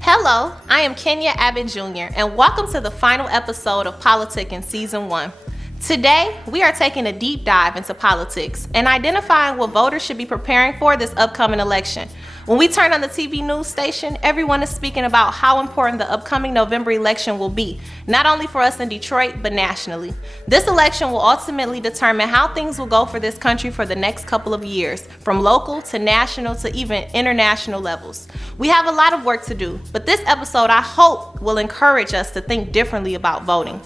Hello, I am Kenya Abbott Jr., and welcome to the final episode of Politic in Season 1. Today, we are taking a deep dive into politics and identifying what voters should be preparing for this upcoming election. When we turn on the TV news station, everyone is speaking about how important the upcoming November election will be, not only for us in Detroit, but nationally. This election will ultimately determine how things will go for this country for the next couple of years, from local to national to even international levels. We have a lot of work to do, but this episode, I hope, will encourage us to think differently about voting.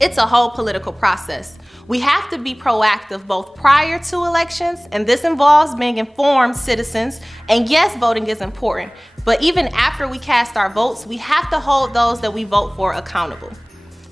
It's a whole political process. We have to be proactive both prior to elections, and this involves being informed citizens. And yes, voting is important, but even after we cast our votes, we have to hold those that we vote for accountable.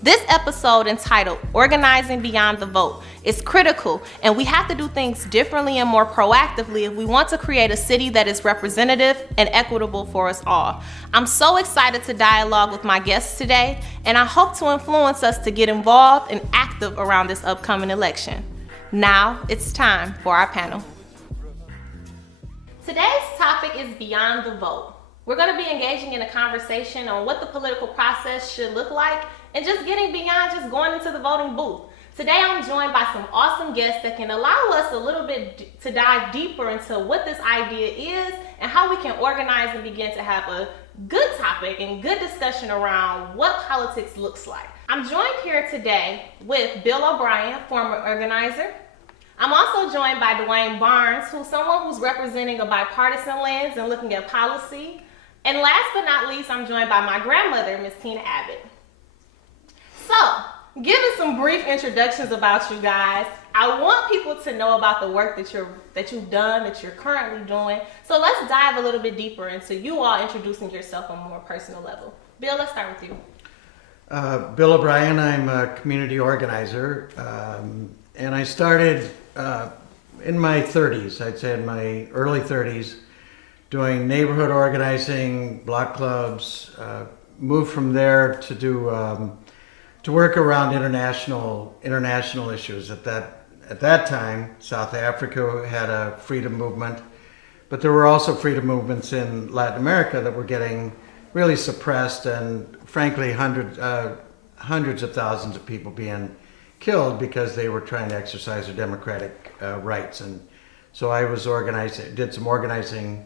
This episode, entitled Organizing Beyond the Vote, is critical, and we have to do things differently and more proactively if we want to create a city that is representative and equitable for us all. I'm so excited to dialogue with my guests today, and I hope to influence us to get involved and active around this upcoming election. Now, it's time for our panel. Today's topic is Beyond the Vote. We're going to be engaging in a conversation on what the political process should look like and just getting beyond just going into the voting booth. Today I'm joined by some awesome guests that can allow us a little bit to dive deeper into what this idea is and how we can organize and begin to have a good topic and good discussion around what politics looks like. I'm joined here today with Bill O'Brien, former organizer. I'm also joined by Dwayne Barnes, who's someone who's representing a bipartisan lens and looking at policy. And last but not least, I'm joined by my grandmother, Miss Tina Abbott. So, giving some brief introductions about you guys, I want people to know about the work that you've done, that you're currently doing. So let's dive a little bit deeper into you all introducing yourself on a more personal level. Bill, let's start with you. Bill O'Brien, I'm a community organizer, and I started in my 30s, I'd say in my early 30s, doing neighborhood organizing, block clubs, moved from there to do to work around international issues. At that time, South Africa had a freedom movement, but there were also freedom movements in Latin America that were getting really suppressed, and frankly, hundreds of thousands of people being killed because they were trying to exercise their democratic rights. And so I did some organizing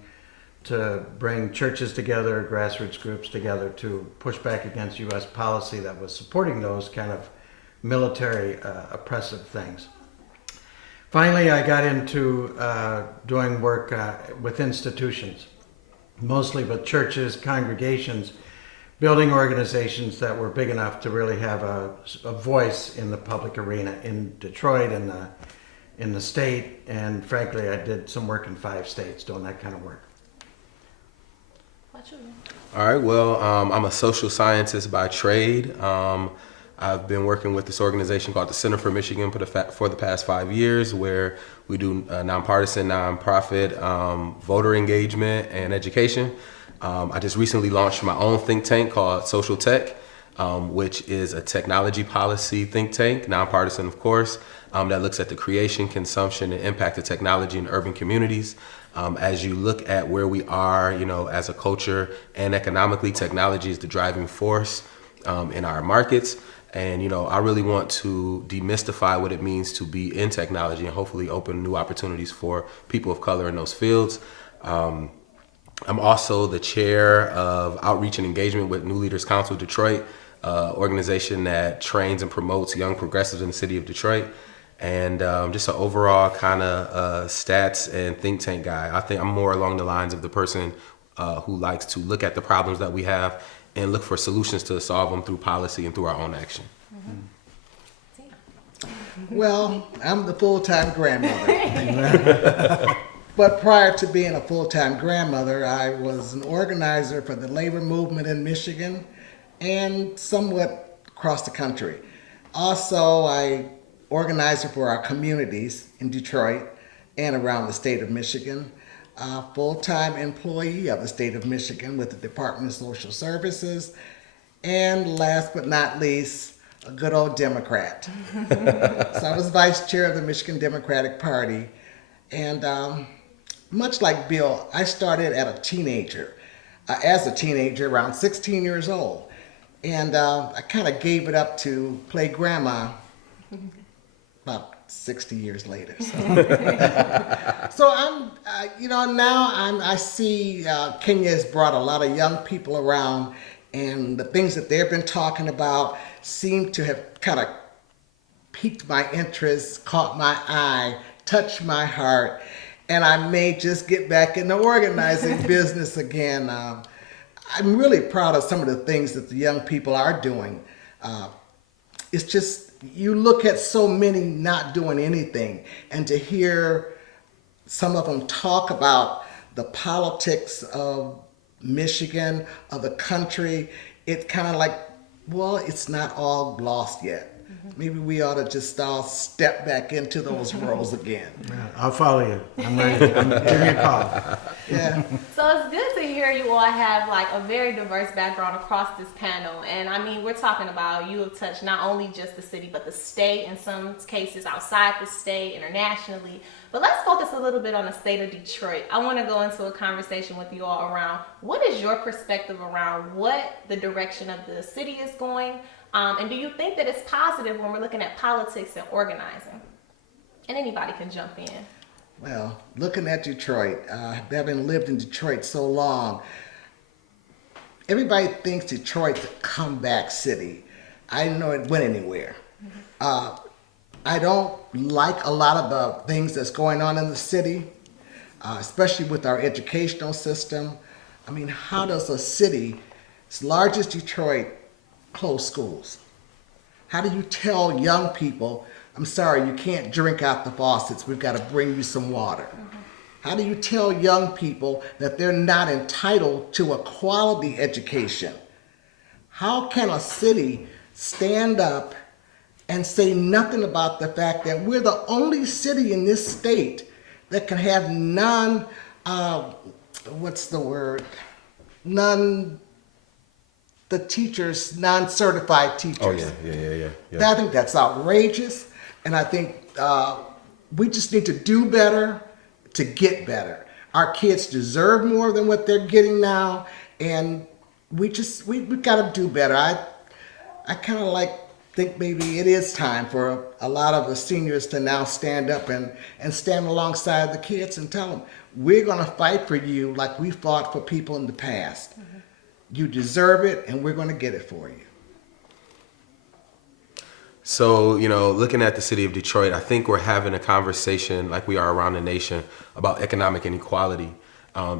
to bring churches together, grassroots groups together to push back against U.S. policy that was supporting those kind of military oppressive things. Finally, I got into doing work with institutions, mostly with churches, congregations, building organizations that were big enough to really have a voice in the public arena in Detroit and in the state. And frankly, I did some work in 5 states doing that kind of work. All right, well, I'm a social scientist by trade. I've been working with this organization called the Center for Michigan for the past 5 years, where we do nonpartisan, nonprofit voter engagement and education. I just recently launched my own think tank called Social Tech, which is a technology policy think tank, nonpartisan of course, that looks at the creation, consumption, and impact of technology in urban communities. As you look at where we are, as a culture and economically, technology is the driving force in our markets. And, I really want to demystify what it means to be in technology and hopefully open new opportunities for people of color in those fields. I'm also the chair of Outreach and Engagement with New Leaders Council Detroit, organization that trains and promotes young progressives in the city of Detroit. And just an overall kind of stats and think tank guy. I think I'm more along the lines of the person who likes to look at the problems that we have and look for solutions to solve them through policy and through our own action. Well, I'm the full-time grandmother. But prior to being a full-time grandmother, I was an organizer for the labor movement in Michigan and somewhat across the country. Also, I organizer for our communities in Detroit and around the state of Michigan, a full-time employee of the state of Michigan with the Department of Social Services, and last but not least, a good old Democrat. So I was vice chair of the Michigan Democratic Party, and much like Bill, I started as a teenager, around 16 years old, and I kind of gave it up to play grandma about 60 years later. So I'm, now I see Kenya has brought a lot of young people around, and the things that they've been talking about seem to have kind of piqued my interest, caught my eye, touched my heart, and I may just get back in the organizing business again. I'm really proud of some of the things that the young people are doing. It's just, you look at so many not doing anything, and to hear some of them talk about the politics of Michigan, of the country, it's kind of like, well, it's not all lost yet. Maybe we ought to just all step back into those roles again. Yeah, I'll follow you. I'm ready. Give me a call. Yeah. So it's good to hear you all have like a very diverse background across this panel. And I mean, we're talking about, you have touched not only just the city, but the state, in some cases outside the state, internationally. But let's focus a little bit on the state of Detroit. I want to go into a conversation with you all around what is your perspective around what the direction of the city is going? And do you think that it's positive when we're looking at politics and organizing? And anybody can jump in. Well, looking at Detroit, having lived in Detroit so long, everybody thinks Detroit's a comeback city. I didn't know it went anywhere. I don't like a lot of the things that's going on in the city, especially with our educational system. I mean, how does a city as large as Detroit close schools? How do you tell young people, I'm sorry, you can't drink out the faucets, we've got to bring you some water? How do you tell young people that they're not entitled to a quality education? How can a city stand up and say nothing about the fact that we're the only city in this state that can have non-certified teachers? Oh, yeah. I think that's outrageous, and I think we just need to do better to get better. Our kids deserve more than what they're getting now, and we got to do better. I kind of think maybe it is time for a lot of the seniors to now stand up and stand alongside the kids and tell them, we're going to fight for you like we fought for people in the past. You deserve it, and we're going to get it for you. So, looking at the city of Detroit, I think we're having a conversation like we are around the nation about economic inequality.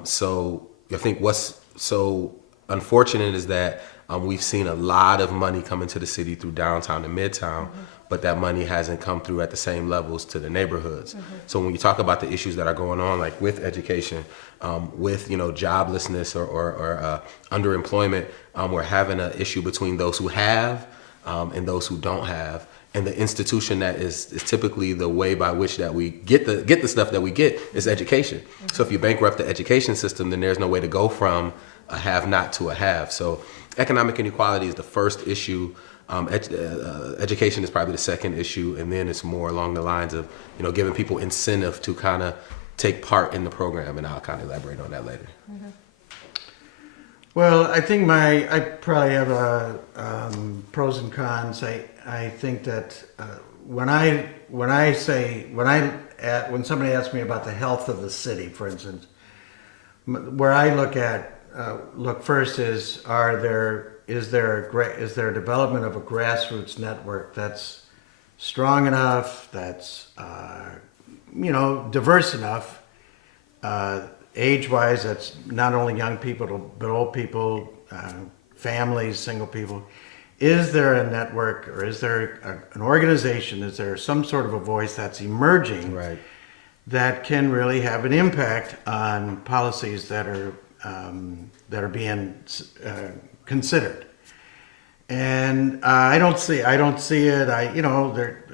So I think what's so unfortunate is that we've seen a lot of money come into the city through downtown and midtown, but that money hasn't come through at the same levels to the neighborhoods. So when you talk about the issues that are going on, like with education, with joblessness or underemployment, we're having an issue between those who have and those who don't have. And the institution that is typically the way by which that we get the stuff that we get is education. So if you bankrupt the education system, then there's no way to go from a have-not to a have. So economic inequality is the first issue. Education is probably the second issue, and then it's more along the lines of giving people incentive to kind of take part in the program, and I'll kind of elaborate on that later. Well, I think I probably have pros and cons. I think that when somebody asks me about the health of the city, for instance, where I look first is is there a development of a grassroots network that's strong enough, that's diverse enough, age-wise, that's not only young people but old people, families, single people. Is there a network, or is there an organization? Is there some sort of a voice that's emerging, Right, that can really have an impact on policies that are being considered? And I don't see it.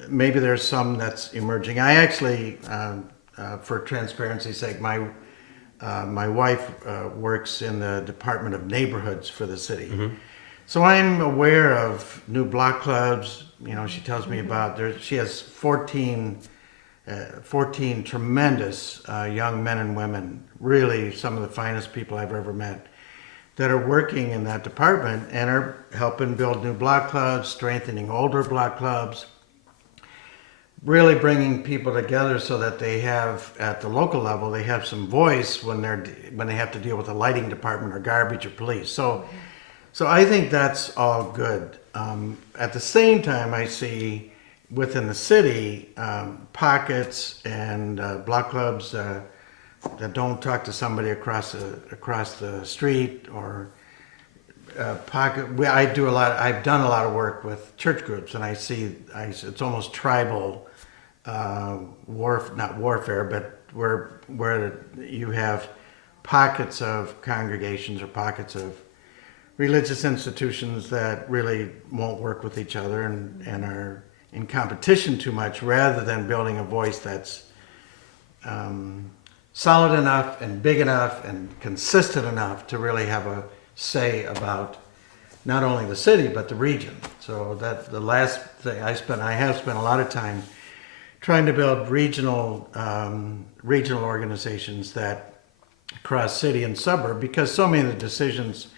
Maybe there's some that's emerging. I actually, for transparency's sake, my wife works in the Department of Neighborhoods for the city. So I'm aware of new block clubs. You know, she tells me about there. She has 14 tremendous young men and women, really some of the finest people I've ever met, that are working in that department and are helping build new block clubs, strengthening older block clubs, really bringing people together so that they have, at the local level, they have some voice when they have to deal with the lighting department or garbage or police. So I think that's all good. At the same time, I see within the city pockets and block clubs that don't talk to somebody across the street, or I've done a lot of work with church groups, and I see it's almost tribal not warfare, but where you have pockets of congregations or pockets of religious institutions that really won't work with each other and are in competition too much, rather than building a voice that's solid enough and big enough and consistent enough to really have a say about not only the city but the region. So that the last thing I have spent a lot of time trying to build regional organizations that cross city and suburb, because so many of the decisions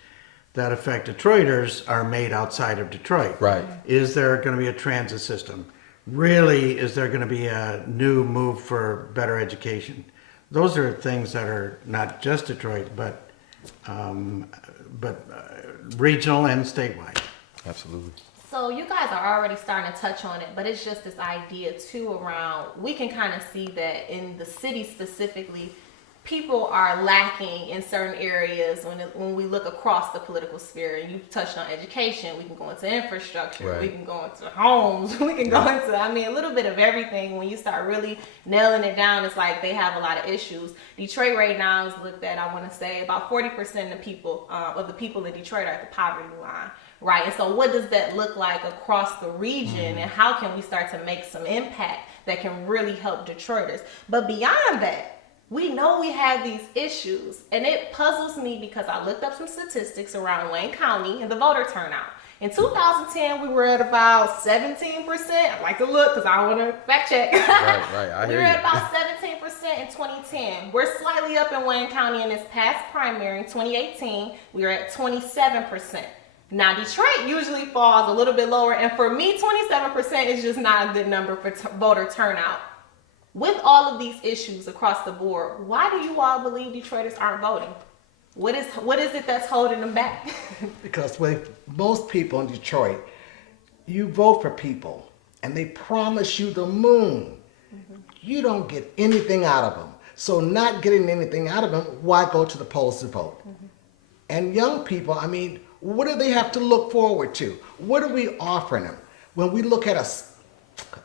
that affect Detroiters are made outside of Detroit. Right. Is there going to be a transit system? Really, is there going to be a new move for better education? Those are things that are not just Detroit, but regional and statewide. Absolutely. So you guys are already starting to touch on it, but it's just this idea too around, we can kind of see that in the city specifically, people are lacking in certain areas when we look across the political sphere. And you touched on education, we can go into infrastructure, right. We can go into homes, we can go into, a little bit of everything. When you start really nailing it down, it's like they have a lot of issues. Detroit right now is looked at, I want to say, about 40% of the people in Detroit are at the poverty line. Right, and so what does that look like across the region, and how can we start to make some impact that can really help Detroiters? But beyond that, we know we have these issues, and it puzzles me because I looked up some statistics around Wayne County and the voter turnout. In 2010, we were at about 17%. I like to look because I want to fact check. Right. We were at about 17% in 2010. We're slightly up in Wayne County in this past primary in 2018. We were at 27%. Now, Detroit usually falls a little bit lower, and for me, 27% is just not a good number for voter turnout. With all of these issues across the board, why do you all believe Detroiters aren't voting? What is it that's holding them back? Because with most people in Detroit, you vote for people, and they promise you the moon. Mm-hmm. You don't get anything out of them. So not getting anything out of them, why go to the polls to vote? Mm-hmm. And young people, what do they have to look forward to? What are we offering them? When we look at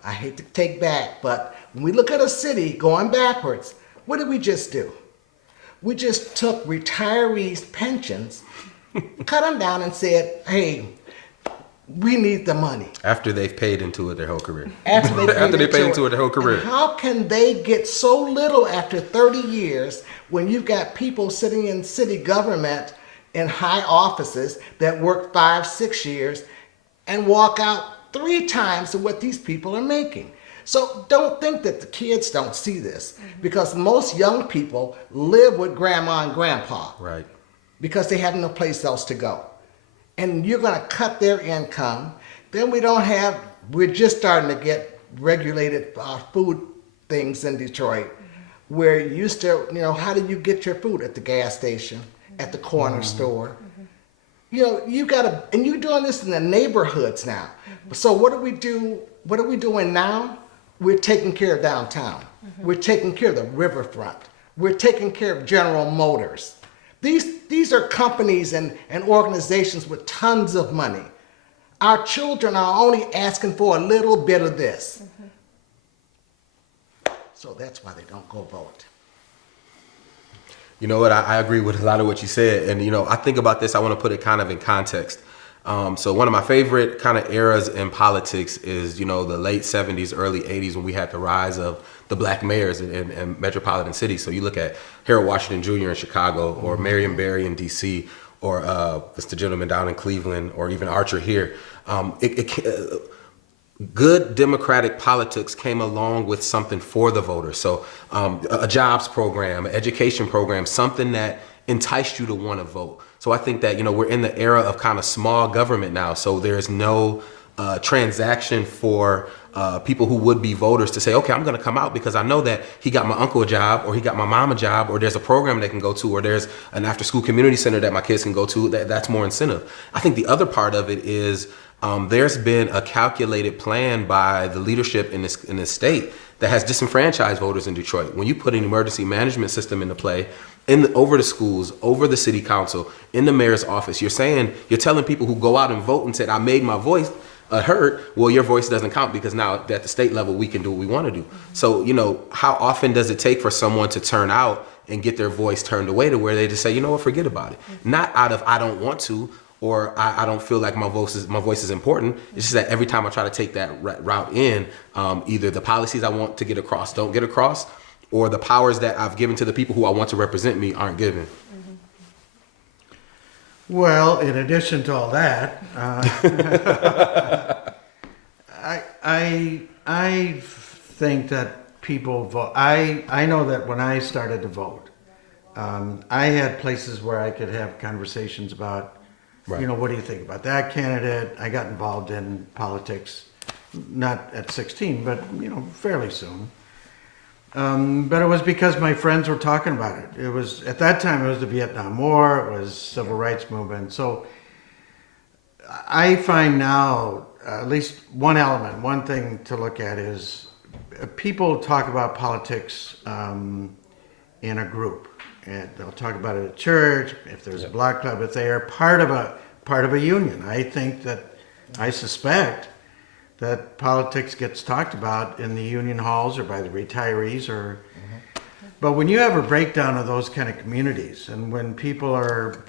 I hate to take back, but when we look at a city going backwards, what did we just do? We just took retirees' pensions, cut them down and said, hey, we need the money. After they've paid into it their whole career. After they paid into it their whole career. And how can they get so little after 30 years when you've got people sitting in city government in high offices that work 5-6 years and walk out 3 times of what these people are making? So don't think that the kids don't see this, because most young people live with grandma and grandpa. Right. Because they have no place else to go. And you're going to cut their income. Then we're just starting to get regulated food things in Detroit, where you used to, how do you get your food? At the gas station, at the corner store. You gotta, and you're doing this in the neighborhoods now. So what do we do? What are we doing now? We're taking care of downtown. We're taking care of the riverfront. We're taking care of General Motors. These are companies and organizations with tons of money. Our children are only asking for a little bit of this. So that's why they don't go vote. You know what? I agree with a lot of what you said. And, I think about this, I want to put it kind of in context. So one of my favorite kind of eras in politics is, the late 70s, early 80s, when we had the rise of the black mayors in metropolitan cities. So you look at Harold Washington Jr. in Chicago, or Marion Barry in DC, the gentleman down in Cleveland, or even Archer here. Good democratic politics came along with something for the voter. So a jobs program, an education program, something that enticed you to want to vote. So I think that, we're in the era of kind of small government now. So there's no transaction for people who would be voters to say, okay, I'm going to come out because I know that he got my uncle a job, or he got my mom a job, or there's a program they can go to, or there's an after school community center that my kids can go to. That's more incentive. I think the other part of it is there's been a calculated plan by the leadership in this state that has disenfranchised voters in Detroit. When you put an emergency management system into play, over the schools, over the city council, in the mayor's office, you're telling people who go out and vote and said, I made my voice heard, well, your voice doesn't count because now at the state level, we can do what we want to do. So, how often does it take for someone to turn out and get their voice turned away to where they just say, you know what, forget about it. Not out of, I don't want to, or I don't feel like my voice is important. It's just that every time I try to take that route in, either the policies I want to get across don't get across, or the powers that I've given to the people who I want to represent me aren't given. Well, in addition to all that, I think that people vote. I know that when I started to vote, I had places where I could have conversations about, Right. what do you think about that candidate? I got involved in politics, not at 16, but fairly soon. But it was because my friends were talking about it. It was, at that time, it was the Vietnam War, it was civil rights movement. So I find now, at least one thing to look at is people talk about politics in a group. And they'll talk about it at church, if there's a block club, if they are part of a union. I suspect that politics gets talked about in the union halls or by the retirees but when you have a breakdown of those kind of communities, and when people are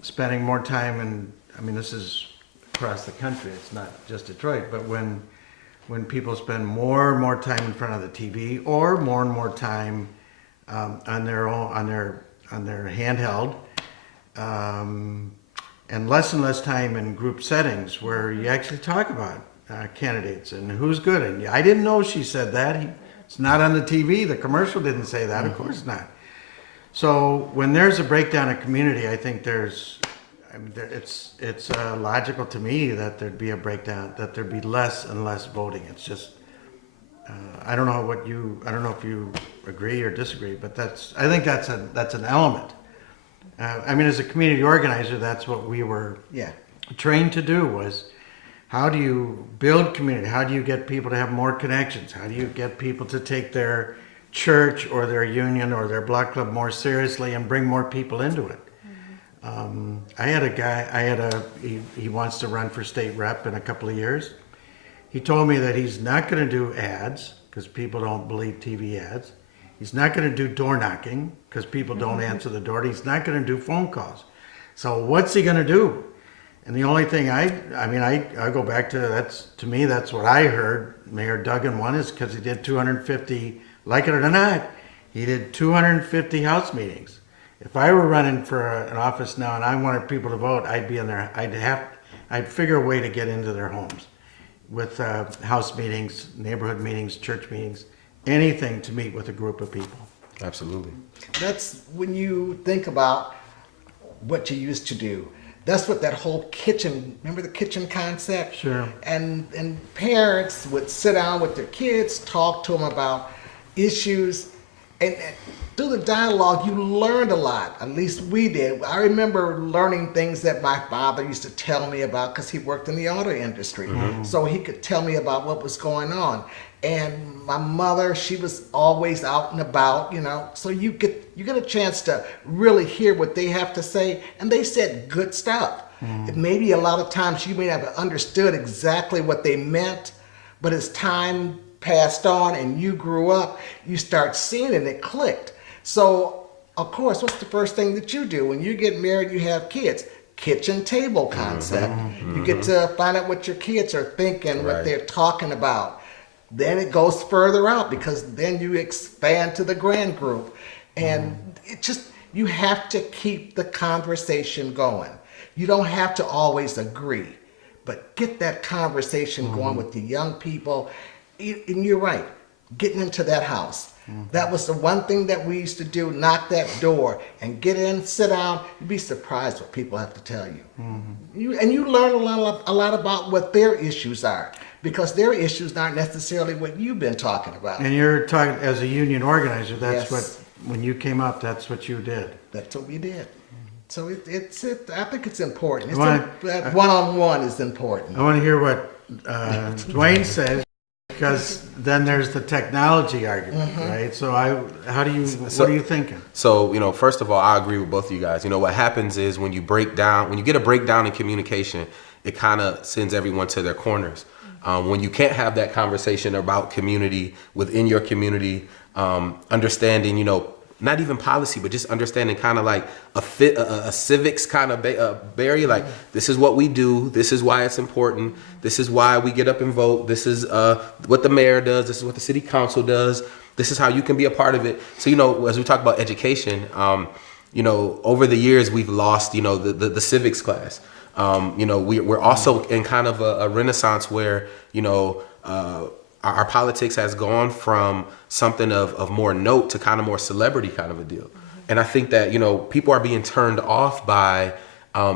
spending more time this is across the country, it's not just Detroit, but when people spend more and more time in front of the TV, or more and more time on their handheld, and less time in group settings where you actually talk about candidates and who's good. And I didn't know she said that. It's not on the TV. The commercial didn't say that. Of course not. So when there's a breakdown in community, I think it's logical to me that there'd be a breakdown, that there'd be less and less voting. It's just I don't know if you agree or disagree, but I think that's an element. As a community organizer, that's what we were trained to do, was how do you build community? How do you get people to have more connections? How do you get people to take their church or their union or their block club more seriously and bring more people into it? I had a guy, he wants to run for state rep in a couple of years. He told me that he's not going to do ads because people don't believe TV ads. He's not going to do door knocking because people don't answer the door. He's not going to do phone calls. So what's he going to do? And the only thing I go back to, to me, that's what I heard Mayor Duggan won, is because he did 250, like it or not, he did 250 House meetings. If I were running for an office now and I wanted people to vote, I'd be in there. I'd figure a way to get into their homes with House meetings, neighborhood meetings, church meetings, anything to meet with a group of people. Absolutely. That's when you think about what you used to do. That's what that whole kitchen, remember the kitchen concept? Sure. And parents would sit down with their kids, talk to them about issues, and through the dialogue, you learned a lot. At least we did. I remember learning things that my father used to tell me about because he worked in the auto industry. Mm-hmm. So he could tell me about what was going on. And my mother, she was always out and about, so you get a chance to really hear what they have to say, and they said good stuff. Maybe a lot of times you may not have understood exactly what they meant, but as time passed on and you grew up, you start seeing it and it clicked. So, of course, what's the first thing that you do when you get married, you have kids? Kitchen table concept. Mm-hmm. You get to find out what your kids are thinking, what they're talking about. Then it goes further out because then you expand to the grand group. And You have to keep the conversation going. You don't have to always agree, but get that conversation going with the young people. And you're right, getting into that house. That was the one thing that we used to do, knock that door and get in, sit down. You'd be surprised what people have to tell you. You learn a lot about what their issues are, because their issues aren't necessarily what you've been talking about. And you're talking as a union organizer. That's Yes. what, when you came up, that's what you did. That's what we did. So I think it's important. That I one-on-one is important. want to hear what Dwayne says, because then there's the technology argument, right? So what are you thinking? So, first of all, I agree with both of you guys. What happens is when you get a breakdown in communication, it kind of sends everyone to their corners. When you can't have that conversation about community within your community, understanding, not even policy, but just understanding kind of like a civics kind of barrier. Like, this is what we do. This is why it's important. This is why we get up and vote. This is what the mayor does. This is what the city council does. This is how you can be a part of it. So, as we talk about education, over the years, we've lost, the civics class. We're also in kind of a renaissance where, our politics has gone from something of more note to kind of more celebrity kind of a deal. And I think that, people are being turned off by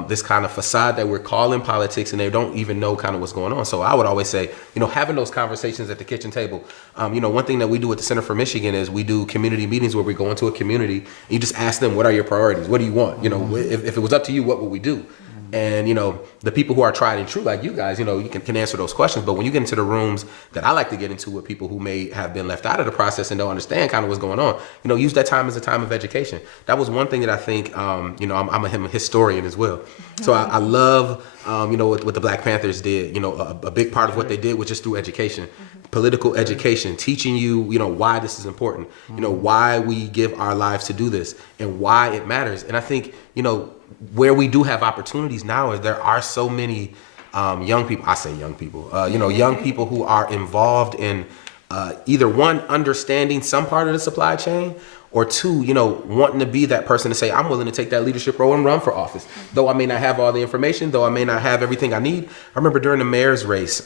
this kind of facade that we're calling politics, and they don't even know kind of what's going on. So I would always say, having those conversations at the kitchen table. One thing that we do at the Center for Michigan is we do community meetings where we go into a community and you just ask them, what are your priorities? What do you want? If it was up to you, what would we do? And, the people who are tried and true, like you guys, you can answer those questions. But when you get into the rooms that I like to get into with people who may have been left out of the process and don't understand kind of what's going on, use that time as a time of education. That was one thing that I think, I'm a historian as well. So I love, what the Black Panthers did. A big part of what they did was just through education, political education, teaching you, why this is important, why we give our lives to do this and why it matters. And I think, where we do have opportunities now is there are so many young people, I say young people, young people who are involved in either one, understanding some part of the supply chain, or two, wanting to be that person to say, I'm willing to take that leadership role and run for office. Though I may not have all the information, though I may not have everything I need. I remember during the mayor's race,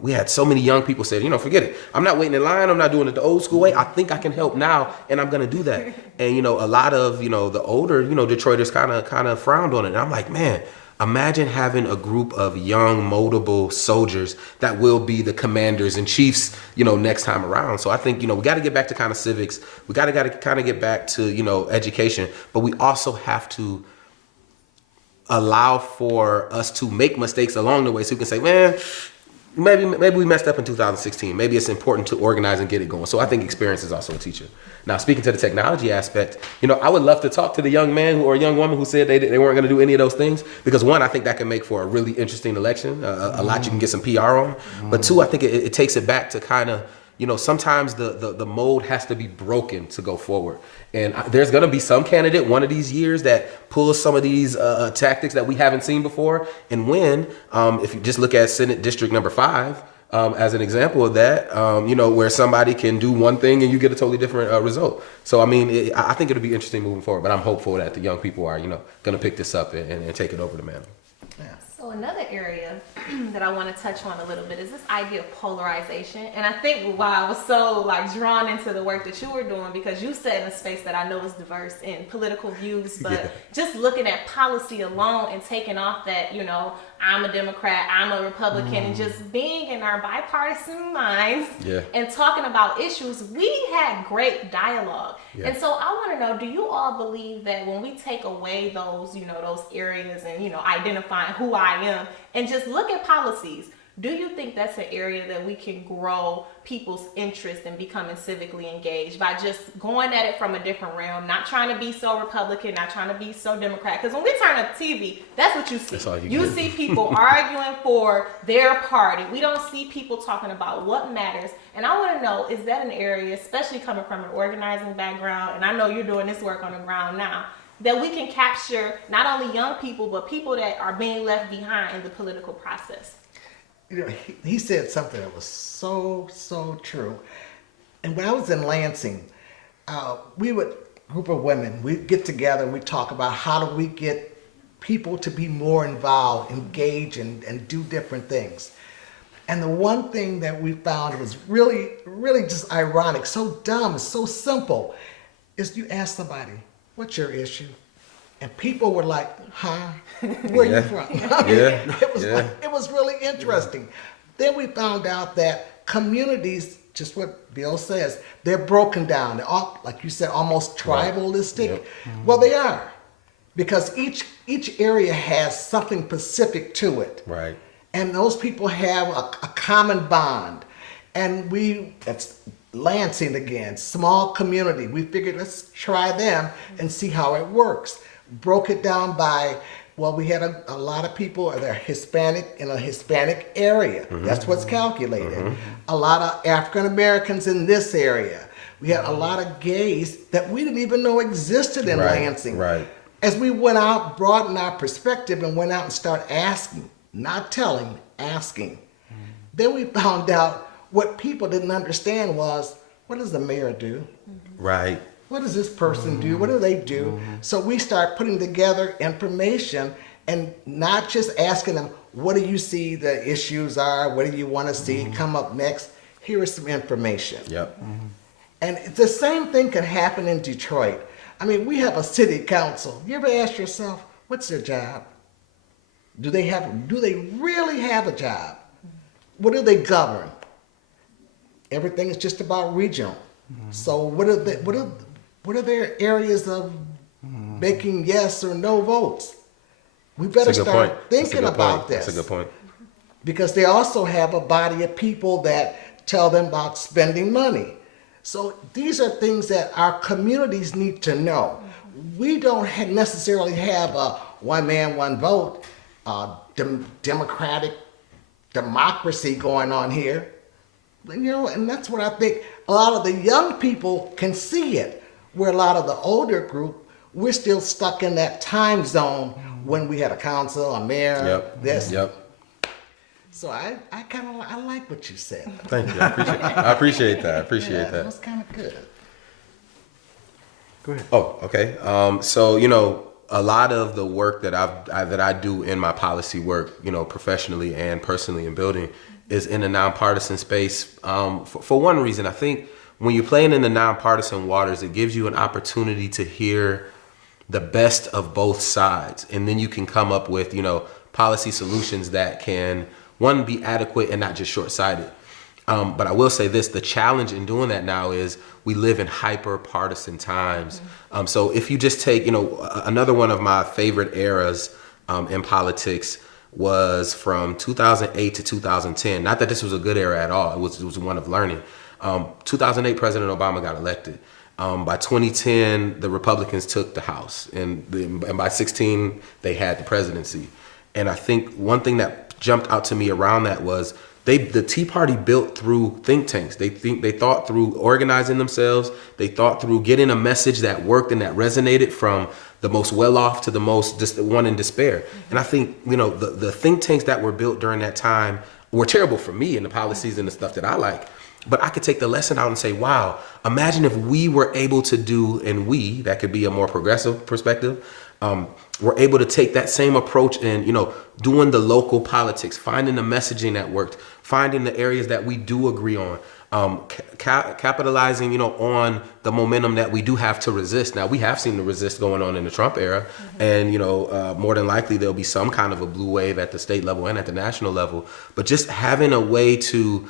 we had so many young people say, forget it. I'm not waiting in line. I'm not doing it the old school way. I think I can help now, and I'm going to do that. And, a lot of, the older, Detroiters kind of frowned on it. And I'm like, man, imagine having a group of young, moldable soldiers that will be the commanders and chiefs, next time around. So I think, we got to get back to kind of civics. We got to kind of get back to, education. But we also have to allow for us to make mistakes along the way, so we can say, man, maybe we messed up in 2016. Maybe it's important to organize and get it going. So I think experience is also a teacher. Now, speaking to the technology aspect, I would love to talk to the young man or young woman who said they weren't going to do any of those things, because one, I think that can make for a really interesting election, a lot you can get some PR on. But two, I think it takes it back to kind of, sometimes the mold has to be broken to go forward. And there's going to be some candidate one of these years that pulls some of these tactics that we haven't seen before and win. If you just look at Senate District number 5, as an example of that, where somebody can do one thing and you get a totally different result. So, I think it'll be interesting moving forward, but I'm hopeful that the young people are, going to pick this up and take it over the mantle. So another area that I want to touch on a little bit is this idea of polarization. And I think why I was so drawn into the work that you were doing, because you sat in a space that I know is diverse in political views, but just looking at policy alone and taking off that, I'm a Democrat, I'm a Republican, and just being in our bipartisan minds and talking about issues, we had great dialogue. Yeah. And so I want to know, do you all believe that when we take away those, those areas and, identifying who I am and just look at policies, do you think that's an area that we can grow people's interest in becoming civically engaged by just going at it from a different realm, not trying to be so Republican, not trying to be so Democrat? Because when we turn up TV, that's what you see. That's all you see people arguing for their party. We don't see people talking about what matters. And I want to know, is that an area, especially coming from an organizing background, and I know you're doing this work on the ground now, that we can capture not only young people, but people that are being left behind in the political process? He said something that was so true. And when I was in Lansing, we would group of women, we get together and we talk about how do we get people to be more involved, engage, and do different things. And the one thing that we found was really, really just ironic, so dumb, so simple, is you ask somebody, what's your issue? And people were like, huh? Where you from? It was really interesting. Then we found out that communities, just what Bill says, they're broken down. They're all, like you said, almost tribalistic. Yep. Well, they are, because each area has something specific to it. Right. And those people have a common bond. And that's Lansing again, small community. We figured let's try them and see how it works. Broke it down by, well, we had a lot of people that are Hispanic in a Hispanic area. That's what's calculated. A lot of African Americans in this area. We had a lot of gays that we didn't even know existed in Lansing. Right. As we went out, broadened our perspective and went out and started asking, not telling, asking. Then we found out what people didn't understand was, what does the mayor do? Right. What does this person do? What do they do? So we start putting together information and not just asking them, what do you see the issues are? What do you want to see come up next? Here is some information. Yep. And the same thing can happen in Detroit. I mean, we have a city council. You ever ask yourself, what's their job? Do they really have a job? What do they govern? Everything is just about regional. So what are their areas of making yes or no votes? We better start thinking about this. That's a good point. Because they also have a body of people that tell them about spending money. So these are things that our communities need to know. We don't necessarily have a one man, one vote, democratic democracy going on here. You know, and that's what I think a lot of the young people can see it. Where a lot of the older group, we're still stuck in that time zone when we had a council, a mayor, this. Yep. So I like what you said. Thank you. I appreciate that. I appreciate that. That was kind of good. Go ahead. Oh, okay. So a lot of the work that I do in my policy work, professionally and personally in building, is in a nonpartisan space. For one reason, I think when you're playing in the nonpartisan waters, it gives you an opportunity to hear the best of both sides, and then you can come up with policy solutions that can, one, be adequate and not just short-sighted. But I will say this, the challenge in doing that now is we live in hyper-partisan times. So if you just take, another one of my favorite eras in politics was from 2008 to 2010. Not that this was a good era at all. It was one of learning. 2008, President Obama got elected. By 2010, the Republicans took the House, and by 2016, they had the presidency. And I think one thing that jumped out to me around that was the Tea Party built through think tanks. They thought through organizing themselves. They thought through getting a message that worked and that resonated from the most well-off to the most just one in despair. And I think the think tanks that were built during that time were terrible for me and the policies and the stuff that I like. But I could take the lesson out and say, wow, imagine if we were able to do, and that could be a more progressive perspective, we're able to take that same approach and, doing the local politics, finding the messaging that worked, finding the areas that we do agree on, capitalizing, on the momentum that we do have to resist. Now, we have seen the resist going on in the Trump era, and, more than likely there'll be some kind of a blue wave at the state level and at the national level. But just having a way to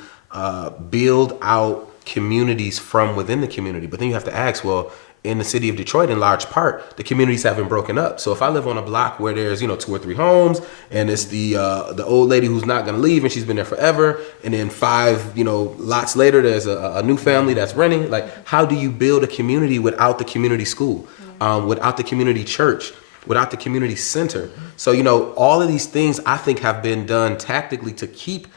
build out communities from within the community. But then you have to ask, well, in the city of Detroit, in large part, the communities haven't broken up. So if I live on a block where there's 2 or 3 homes, and it's the old lady who's not going to leave, and she's been there forever, and then 5 lots later there's a new family that's renting. Like, how do you build a community without the community school, without the community church, without the community center? So all of these things I think have been done tactically to keep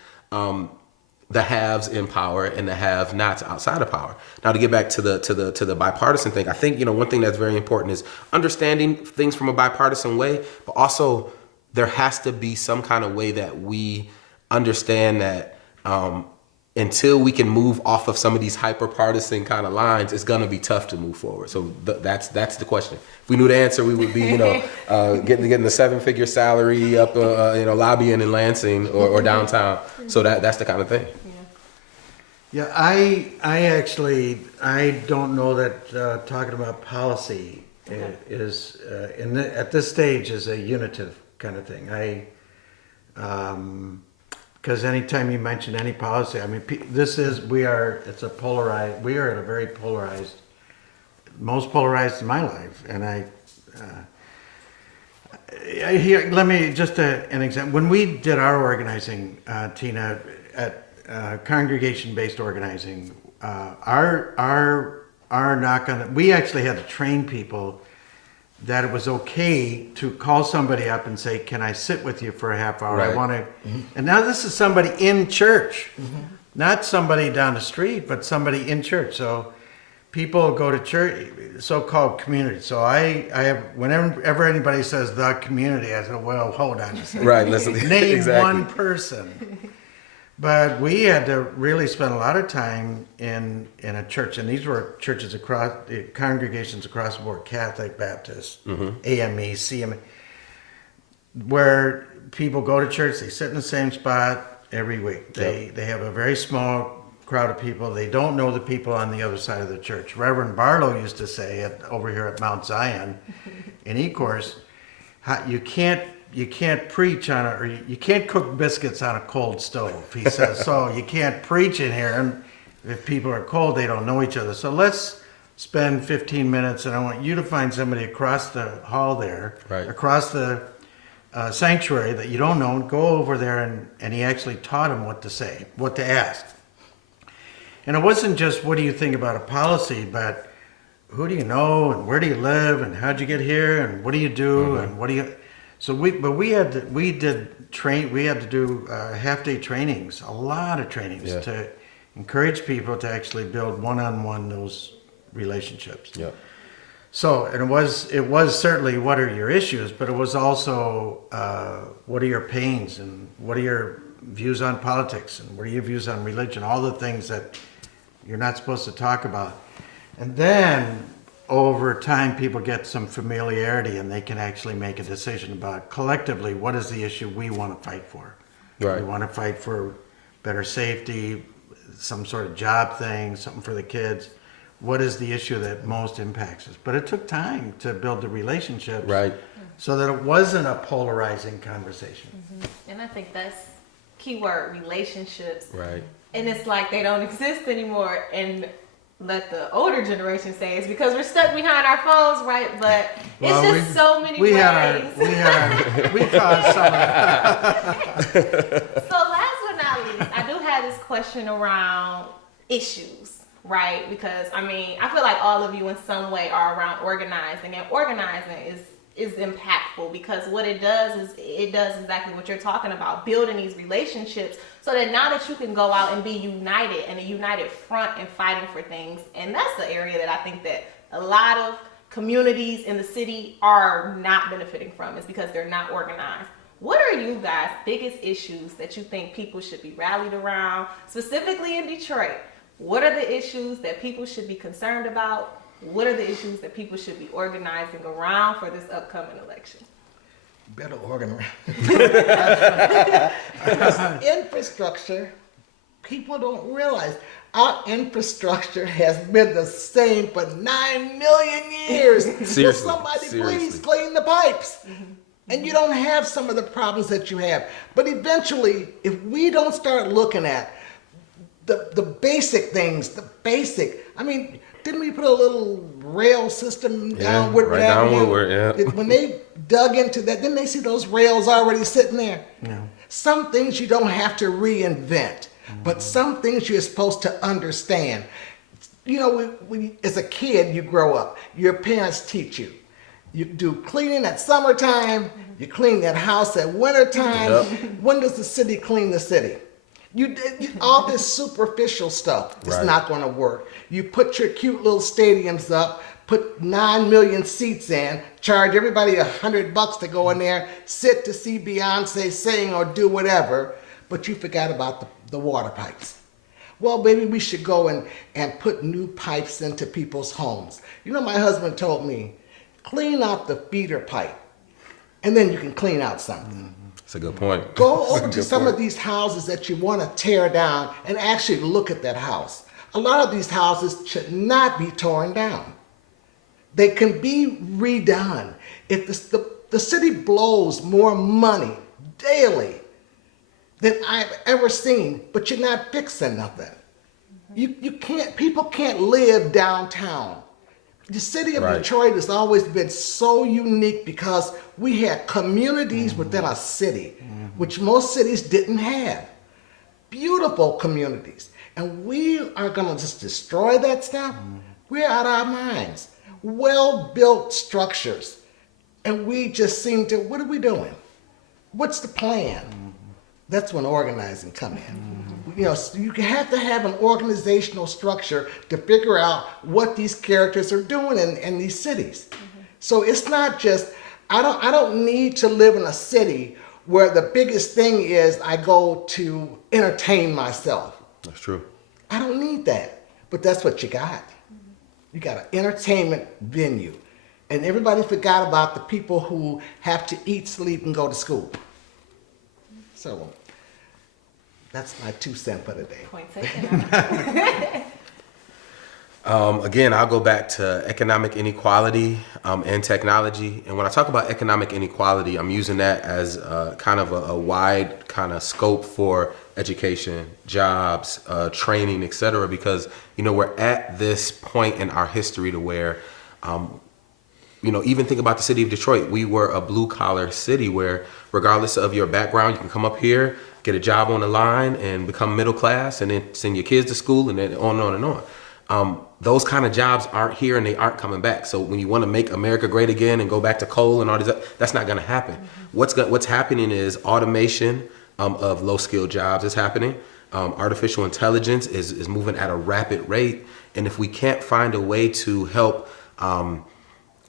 the haves in power and the have-nots outside of power. Now, to get back to the bipartisan thing, I think one thing that's very important is understanding things from a bipartisan way, but also there has to be some kind of way that we understand that until we can move off of some of these hyper partisan kind of lines, it's gonna be tough to move forward. So that's the question. If we knew the answer, we would be, getting the 7-figure salary up, lobbying in Lansing or downtown. So that's the kind of thing. Yeah, I don't know that talking about policy is at this stage is a unitive kind of thing. Because anytime you mention any policy, I mean, we are at a very polarized, most polarized in my life. And let me just an example. When we did our organizing, Tina, at congregation-based organizing, our knock on, we actually had to train people that it was okay to call somebody up and say, can I sit with you for a half hour? Right. I want to, and now this is somebody in church, not somebody down the street, but somebody in church. So people go to church, so-called community. So I have, whenever anybody says the community, I say, well, hold on a second. Right, listen. Name Exactly. one person. But we had to really spend a lot of time in a church, and these were churches congregations across the board, Catholic, Baptist, AME, CME, where people go to church, they sit in the same spot every week. They have a very small crowd of people. They don't know the people on the other side of the church. Reverend Barlow used to say over here at Mount Zion in Ecorse, you can't preach or you can't cook biscuits on a cold stove. He says, so you can't preach in here, and if people are cold, they don't know each other. So let's spend 15 minutes, and I want you to find somebody across the hall there, Right. across the sanctuary that you don't know, and go over there, and he actually taught him what to say, what to ask. And it wasn't just, what do you think about a policy, but who do you know, and where do you live, and how'd you get here, and what do you do, and what do you... So we had to do half-day trainings, a lot of trainings to encourage people to actually build one-on-one those relationships. Yeah. So, and it was certainly, what are your issues, but it was also what are your pains, and what are your views on politics, and what are your views on religion, all the things that you're not supposed to talk about. And then over time, people get some familiarity, and they can actually make a decision about collectively what is the issue we want to fight for. Right. We want to fight for better safety, some sort of job thing, something for the kids. What is the issue that most impacts us? But it took time to build the relationships, Right. so that it wasn't a polarizing conversation. And I think that's keyword, relationships. Right. And it's like they don't exist anymore. And let the older generation say it's because we're stuck behind our phones, right? But it's just so many ways. We caused some of that. So last but not least, I do have this question around issues, right? Because I mean, I feel like all of you in some way are around organizing, and organizing is impactful, because what it does is it does exactly what you're talking about, building these relationships so that now that you can go out and be united and a united front and fighting for things. And that's the area that I think that a lot of communities in the city are not benefiting from, is because they're not organized. What are you guys' biggest issues that you think people should be rallied around, specifically in Detroit? What are the issues that people should be concerned about? What are the issues that people should be organizing around for this upcoming election? Better organize. Infrastructure, people don't realize our infrastructure has been the same for 9 million years. Seriously, Will somebody seriously. please clean the pipes? And you don't have some of the problems that you have. But eventually, if we don't start looking at the basic things, I mean, didn't we put a little rail system down Woodward right down Avenue? Woodward, yeah. When they dug into that, didn't they see those rails already sitting there? No. Some things you don't have to reinvent, but some things you're supposed to understand. You know, as a kid, you grow up. Your parents teach you. You do cleaning at summertime. You clean that house at wintertime. Yep. When does the city clean the city? All this superficial stuff is Right. not going to work. You put your cute little stadiums up, put 9 million seats in, charge everybody $100 to go in there, sit to see Beyonce sing or do whatever, but you forgot about the water pipes. Well, maybe we should go and put new pipes into people's homes. You know, my husband told me, clean out the feeder pipe, and then you can clean out something. That's a good point. Go That's a over to good some point. of these houses that you want to tear down and actually look at that house. A lot of these houses should not be torn down. They can be redone. If the city blows more money daily than I've ever seen, but you're not fixing nothing. You can't, people can't live downtown. The city of Right. Detroit has always been so unique because we had communities within a city, which most cities didn't have. Beautiful communities. And we are gonna just destroy that stuff? We're out of our minds. Well-built structures. And we just seem to, what are we doing? What's the plan? That's when organizing come in. You know, so you have to have an organizational structure to figure out what these characters are doing in these cities. So it's not just, I don't need to live in a city where the biggest thing is I go to entertain myself. That's true. I don't need that. But that's what you got. You got an entertainment venue. And everybody forgot about the people who have to eat, sleep, and go to school. So that's my 2 cents for today. Point taken. Again, I'll go back to economic inequality and technology. And when I talk about economic inequality, I'm using that as kind of a wide kind of scope for education, jobs, training, etc. Because, you know, we're at this point in our history to where, you know, even think about the city of Detroit. We were a blue collar city where regardless of your background, you can come up here, get a job on the line and become middle class and then send your kids to school and then on and on and on. Those kind of jobs aren't here and they aren't coming back. So when you want to make America great again and go back to coal and all this, that's not going to happen. What's happening is automation of low skilled jobs is happening. Artificial intelligence is moving at a rapid rate. And if we can't find a way to help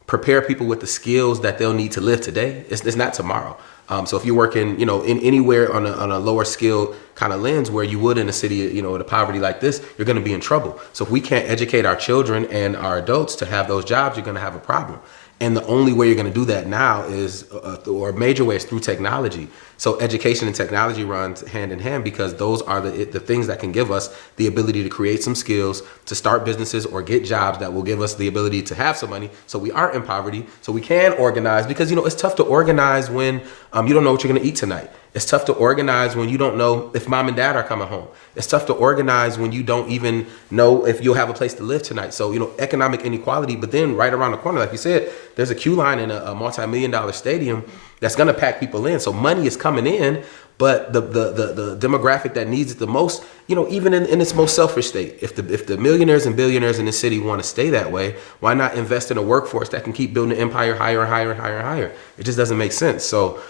prepare people with the skills that they'll need to live today, it's not tomorrow. So if you're working, you know, in anywhere on a lower skill kind of lens where you would in a city, you know, with a poverty like this, you're going to be in trouble. So if we can't educate our children and our adults to have those jobs, you're going to have a problem. And the only way you're going to do that now is, or a major way is through technology. So education and technology runs hand in hand because those are the things that can give us the ability to create some skills, to start businesses or get jobs that will give us the ability to have some money so we aren't in poverty, so we can organize. Because, you know, it's tough to organize when you don't know what you're going to eat tonight. It's tough to organize when you don't know if mom and dad are coming home. It's tough to organize when you don't even know if you'll have a place to live tonight. So, you know, economic inequality, but then right around the corner, like you said, there's a queue line in a multi-million-dollar stadium that's going to pack people in. So money is coming in, but the demographic that needs it the most, you know, even in its most selfish state, if the millionaires and billionaires in this city want to stay that way, why not invest in a workforce that can keep building the empire higher and higher and higher and higher? It just doesn't make sense. So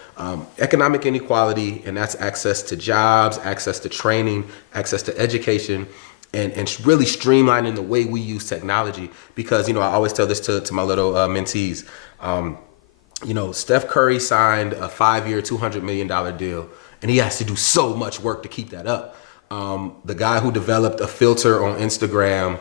economic inequality, and that's access to jobs, access to training, access to education, and really streamlining the way we use technology. Because, you know, I always tell this to my little mentees. You know, Steph Curry signed a 5-year, $200 million deal, and he has to do so much work to keep that up. The guy who developed a filter on Instagram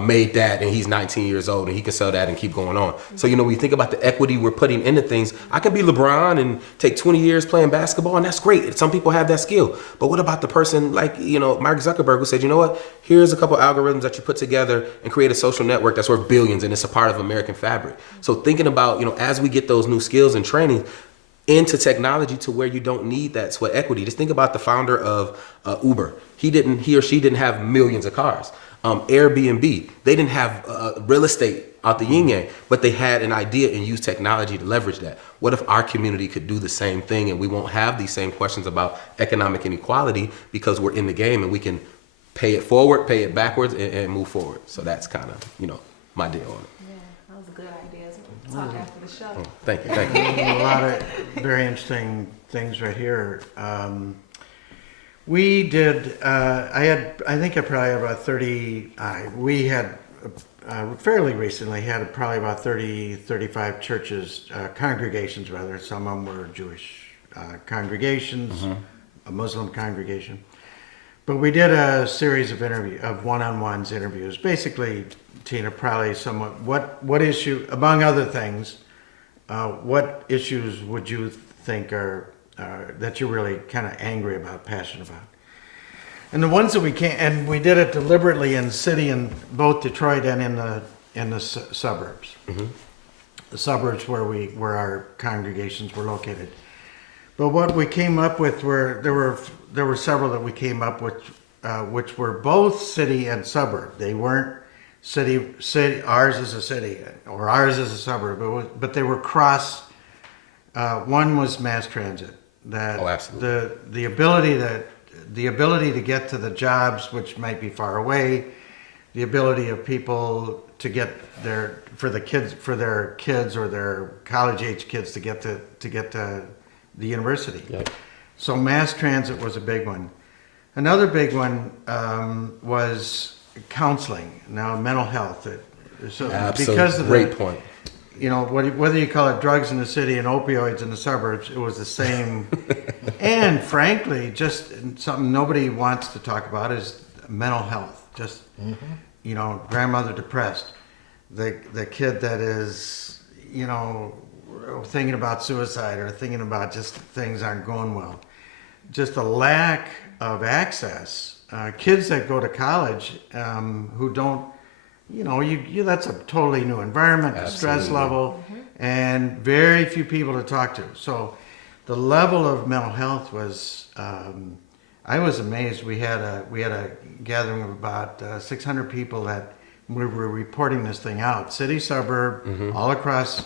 made that, and he's 19 years old, and he can sell that and keep going on. So, you know, when you think about the equity we're putting into things, I can be LeBron and take 20 years playing basketball, and that's great. Some people have that skill. But what about the person like, you know, Mark Zuckerberg, who said, you know what, here's a couple algorithms that you put together and create a social network that's worth billions, and it's a part of American fabric. So thinking about, you know, as we get those new skills and training into technology to where you don't need that sweat equity. Just think about the founder of Uber. He or she didn't have millions of cars. Airbnb, they didn't have real estate out the yin yang, but they had an idea and used technology to leverage that. What if our community could do the same thing and we won't have these same questions about economic inequality because we're in the game and we can pay it forward, pay it backwards, and move forward. So that's kind of, you know, my deal on it. Yeah, that was a good idea. We'll talk after the show. Thank you. A lot of very interesting things right here. We did, I think I probably had about 30, we had fairly recently had probably about 30, 35 churches, congregations rather. Some of them were Jewish congregations, a Muslim congregation. But we did a series of one-on-ones interviews. Basically, Tina, probably somewhat what issue, among other things, what issues would you think are that you're really kind of angry about, passionate about? And the ones that we can't, and we did it deliberately in the city, in both Detroit and in the suburbs, the suburbs where our congregations were located. But what we came up with there were several that we came up with, which were both city and suburb. They weren't city. Ours is a city, or ours is a suburb, but they were cross. One was mass transit. That absolutely. The ability to get to the jobs, which might be far away, the ability of people to get their kids or their college age kids to get to the university. Yep. So mass transit was a big one. Another big one was counseling. Now mental health. Absolutely. Because of Great point. You know, whether you call it drugs in the city and opioids in the suburbs, it was the same. And frankly, just something nobody wants to talk about is mental health. Just, you know, grandmother depressed, the kid that is, you know, thinking about suicide or thinking about just things aren't going well. Just a lack of access. Kids that go to college who don't, you know, that's a totally new environment, the stress level, and very few people to talk to. So the level of mental health was, I was amazed. We had a gathering of about 600 people that we were reporting this thing out, city, suburb, all across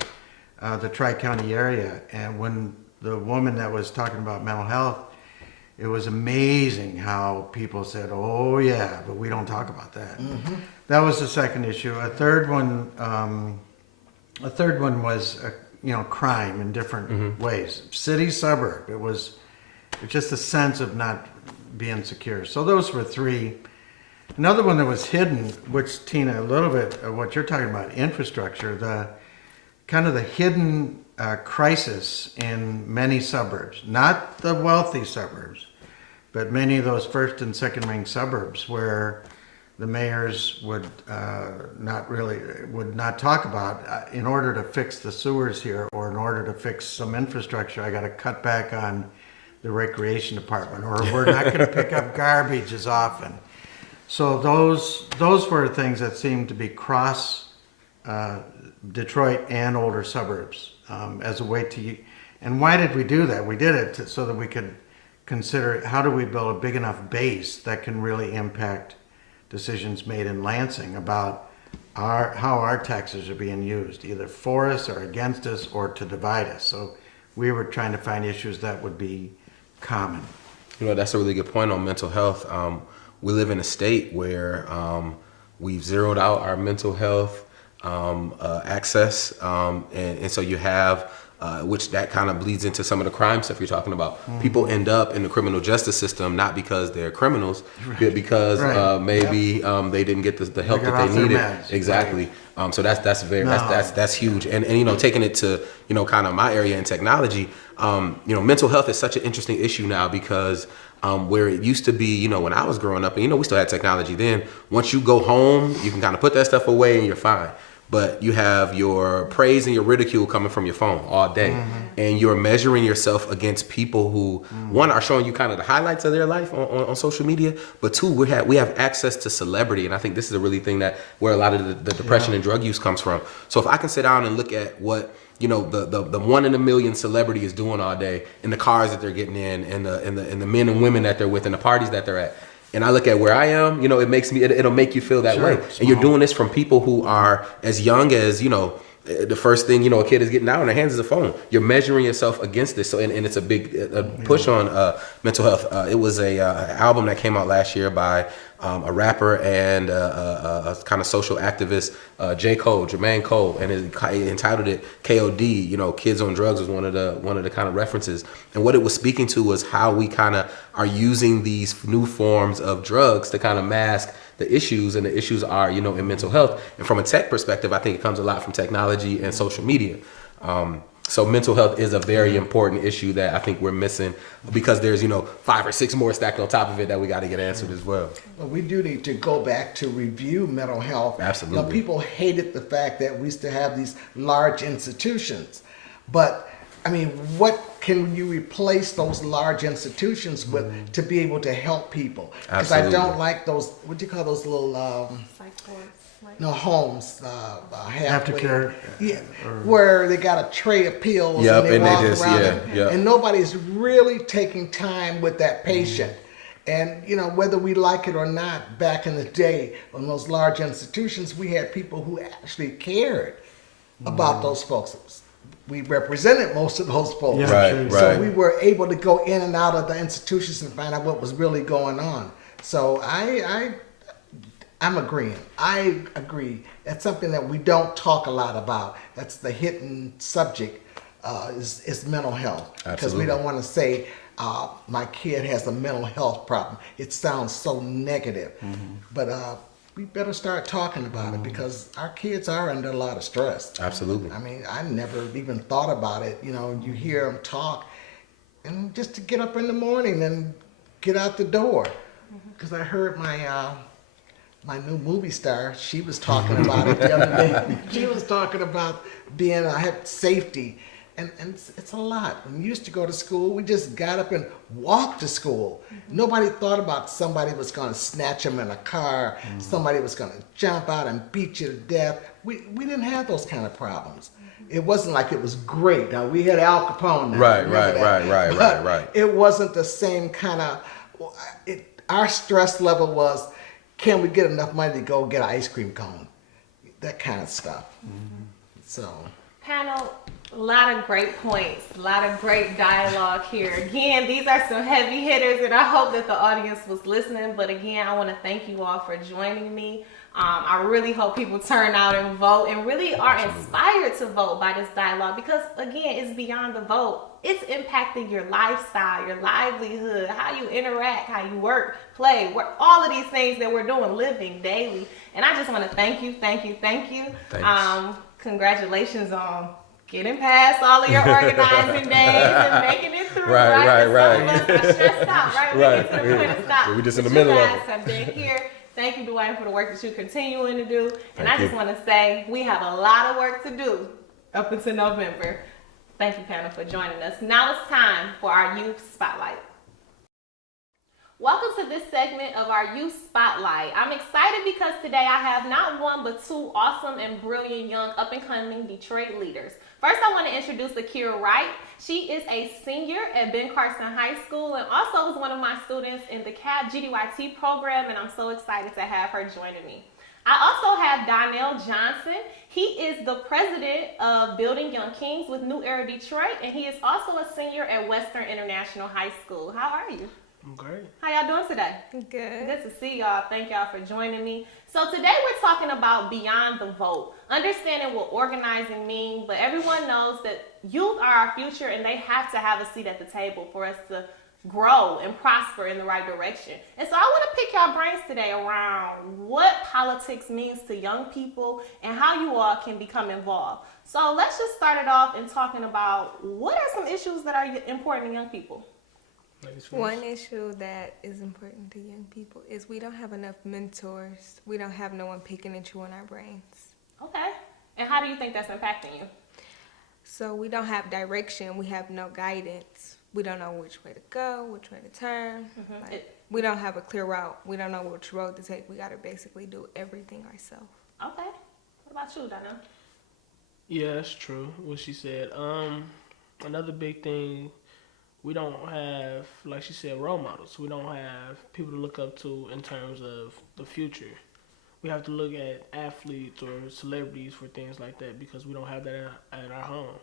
the Tri-County area. And when the woman that was talking about mental health, it was amazing how people said, "Oh yeah, but we don't talk about that." That was the second issue. A third one was you know, crime in different ways. City, suburb. It was just a sense of not being secure. So those were three. Another one that was hidden, which Tina, a little bit of what you're talking about, infrastructure, the kind of the hidden crisis in many suburbs, not the wealthy suburbs, but many of those first and second ring suburbs where the mayors would not talk about, in order to fix the sewers here or in order to fix some infrastructure, I got to cut back on the recreation department, or we're not going to pick up garbage as often. So those were things that seemed to be cross Detroit and older suburbs as a way to. And why did we do that? We did it so that we could consider how do we build a big enough base that can really impact decisions made in Lansing about how our taxes are being used, either for us or against us or to divide us. So we were trying to find issues that would be common. You know, that's a really good point on mental health. We live in a state where we've zeroed out our mental health access, and so you have, which that kind of bleeds into some of the crime stuff you're talking about. People end up in the criminal justice system not because they're criminals, but because maybe they didn't get the help that they needed. Exactly. So that's huge. And you know, taking it to, you know, kind of my area in technology, you know, mental health is such an interesting issue now because where it used to be, you know, when I was growing up, and you know, we still had technology then. Once you go home, you can kind of put that stuff away and you're fine. But you have your praise and your ridicule coming from your phone all day. And you're measuring yourself against people who, one, are showing you kind of the highlights of their life on social media, but two, we have access to celebrity. And I think this is a really thing where a lot of the depression and drug use comes from. So if I can sit down and look at what, you know, the 1 in a million celebrity is doing all day, in the cars that they're getting in, and the men and women that they're with, and the parties that they're at, and I look at where I am, you know, it'll make you feel that way. And you're doing this from people who are as young as, you know, the first thing, you know, a kid is getting out in their hands is a phone. You're measuring yourself against this. So, and it's a big push on mental health. It was a album that came out last year by a rapper and a kind of social activist, Jermaine Cole, and he entitled it KOD. You know, Kids on Drugs was one of the kind of references. And what it was speaking to was how we kind of are using these new forms of drugs to kind of mask the issues, and the issues are, you know, in mental health. And from a tech perspective, I think it comes a lot from technology and social media. So mental health is a very important issue that I think we're missing because there's, 5 or 6 more stacked on top of it that we got to get answered as well. Well, we do need to go back to review mental health. Absolutely. People hated the fact that we used to have these large institutions. But, what can you replace those large institutions with to be able to help people? Because I Absolutely. don't like those, what do you call those little, homes, halfway. Aftercare. Yeah, where they got a tray of pills Yep, and they and they walk just- around yeah. and nobody's really taking time with that patient. And whether we like it or not, back in the day on those large institutions, we had people who actually cared about those folks. We represented most of those folks. Yeah, Right, sure. right. So we were able to go in and out of the institutions and find out what was really going on. So I'm agreeing. I agree. That's something that we don't talk a lot about. That's the hidden subject is mental health. Because we Absolutely. don't want to say my kid has a mental health problem. It sounds so negative. But we better start talking about it because our kids are under a lot of stress. Absolutely. I never even thought about it. You hear them talk, and just to get up in the morning and get out the door. Because I heard my new movie star, she was talking about it the other day. She was talking about being, I had safety. And it's a lot. When we used to go to school, we just got up and walked to school. Nobody thought about somebody was going to snatch them in a car, somebody was going to jump out and beat you to death. We didn't have those kind of problems. It wasn't like it was great. Now, we had Al Capone now. Right, remember right, that. right. But it wasn't the same kind of, our stress level was, can we get enough money to go get an ice cream cone? That kind of stuff. So. Panel, a lot of great points, a lot of great dialogue here. Again, these are some heavy hitters, and I hope that the audience was listening. But again, I want to thank you all for joining me. I really hope people turn out and vote and really are inspired to vote by this dialogue because, again, it's beyond the vote. It's impacting your lifestyle, your livelihood, how you interact, how you work, play, all of these things that we're doing, living daily. And I just want to thank you. Thanks. Congratulations on getting past all of your organizing days and making it through. Right. Some of us are stressed out, right? Right. We get to the point of stop. We're just in But the middle you of guys it. have been here. Thank you, Dwayne, for the work that you're continuing to do. And Thank I just you. want to say we have a lot of work to do up until November. Thank you, panel, for joining us. Now it's time for our Youth Spotlight. Welcome to this segment of our Youth Spotlight. I'm excited because today I have not one but two awesome and brilliant young up-and-coming Detroit leaders. First, I want to introduce Akira Wright. She is a senior at Ben Carson High School and also was one of my students in the CAB GDYT program, and I'm so excited to have her joining me. I also have Donnell Johnson. He is the president of Building Young Kings with New Era Detroit, and he is also a senior at Western International High School. How are you? I'm great. How y'all doing today? Good. Good to see y'all. Thank y'all for joining me. So today we're talking about beyond the vote, understanding what organizing means, but everyone knows that youth are our future and they have to have a seat at the table for us to grow and prosper in the right direction. And so I want to pick y'all brains today around what politics means to young people and how you all can become involved. So let's just start it off in talking about what are some issues that are important to young people? Ladies first. One issue that is important to young people is we don't have enough mentors. We don't have no one picking and chewing our brains. Okay. And how do you think that's impacting you? So we don't have direction. We have no guidance. We don't know which way to go, which way to turn. We don't have a clear route. We don't know which road to take. We got to basically do everything ourselves. Okay. What about you, Donna? Yeah, that's true. What she said. Another big thing, we don't have, like she said, role models. We don't have people to look up to in terms of the future. We have to look at athletes or celebrities for things like that because we don't have that at our home.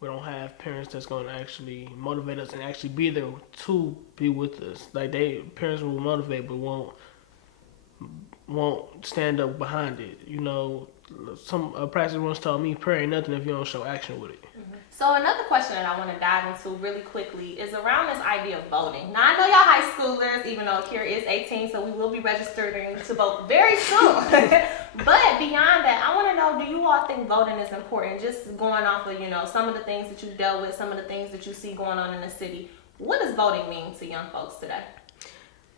We don't have parents that's going to actually motivate us and actually be there to be with us. Like parents will motivate but won't stand up behind it. You know, a pastor once told me, prayer ain't nothing if you don't show action with it. So another question that I want to dive into really quickly is around this idea of voting. Now I know y'all high schoolers, even though Kira is 18, so we will be registering to vote very soon. But beyond that, I want to know, do you all think voting is important? Just going off of, some of the things that you've dealt with, some of the things that you see going on in the city. What does voting mean to young folks today?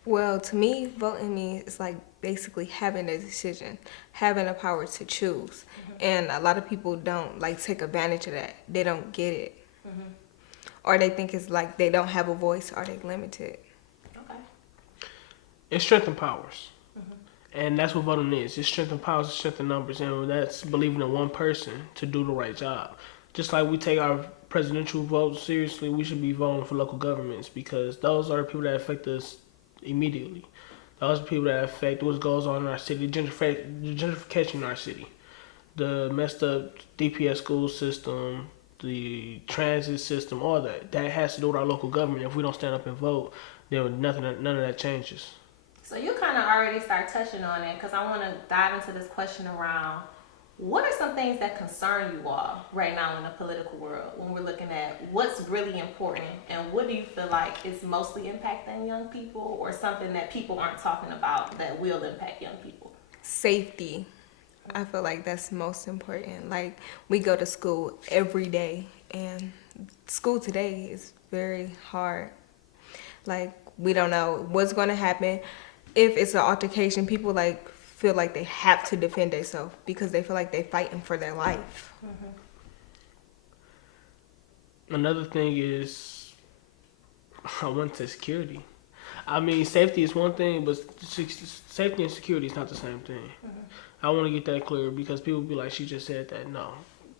Well, to me, voting means like basically having a decision, having the power to choose. And a lot of people don't take advantage of that. They don't get it. Or they think it's like they don't have a voice or they're limited. Okay. It's strength and powers. And that's what voting is. It's strength and powers, it's strength and numbers. And that's believing in one person to do the right job. Just like we take our presidential votes seriously, we should be voting for local governments because those are the people that affect us immediately. Those are people that affect what goes on in our city, the gentrification in our city, the messed up DPS school system, the transit system, all that. That has to do with our local government. If we don't stand up and vote, then none of that changes. So you kind of already start touching on it because I want to dive into this question around what are some things that concern you all right now in the political world when we're looking at what's really important and what do you feel like is mostly impacting young people or something that people aren't talking about that will impact young people? Safety. I feel like that's most important. Like, we go to school every day, and school today is very hard. Like, we don't know what's going to happen. If it's an altercation, people feel like they have to defend themselves because they feel like they're fighting for their life. Another thing is, I want to security. I mean, safety is one thing, but safety and security is not the same thing. I want to get that clear because people be like, she just said that. No.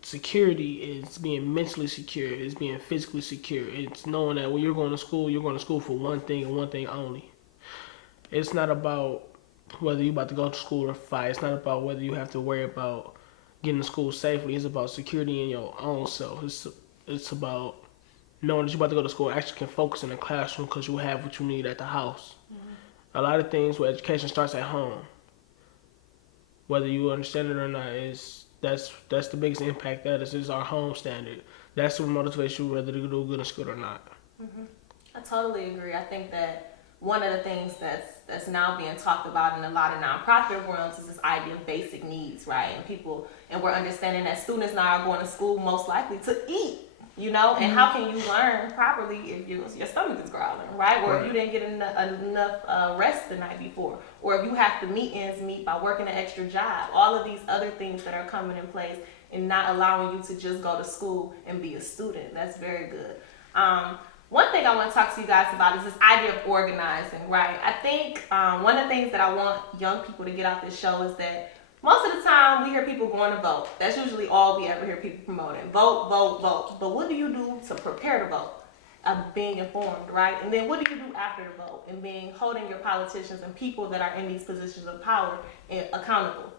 Security is being mentally secure. It's being physically secure. It's knowing that when you're going to school for one thing and one thing only. It's not about whether you're about to go to school or fight. It's not about whether you have to worry about getting to school safely. It's about security in your own self. It's about knowing that you're about to go to school and actually can focus in the classroom because you have what you need at the house. A lot of things where education starts at home. Whether you understand it or not, that's the biggest impact that is our home standard. That's what motivates you whether to do good in school or not. I totally agree. I think that one of the things that's now being talked about in a lot of nonprofit realms is this idea of basic needs, right? And we're understanding that students now are going to school most likely to eat, and how can you learn properly if your stomach is growling, right? Or if you didn't get enough rest the night before, or if you have to meet ends meet by working an extra job. All of these other things that are coming in place and not allowing you to just go to school and be a student. That's very good. One thing I want to talk to you guys about is this idea of organizing, right? I think one of the things that I want young people to get out this show is that most of the time we hear people going to vote. That's usually all we ever hear people promoting. Vote, vote, vote. But what do you do to prepare to vote? Being informed, right? And then what do you do after the vote? And holding your politicians and people that are in these positions of power accountable.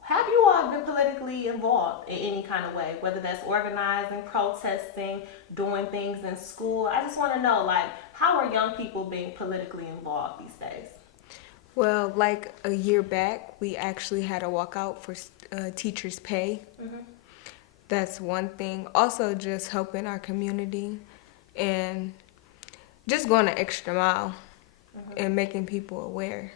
Have you all been politically involved in any kind of way, whether that's organizing, protesting, doing things in school? I just want to know, how are young people being politically involved these days? Well, a year back, we actually had a walkout for teachers' pay. That's one thing. Also, just helping our community and just going an extra mile and making people aware.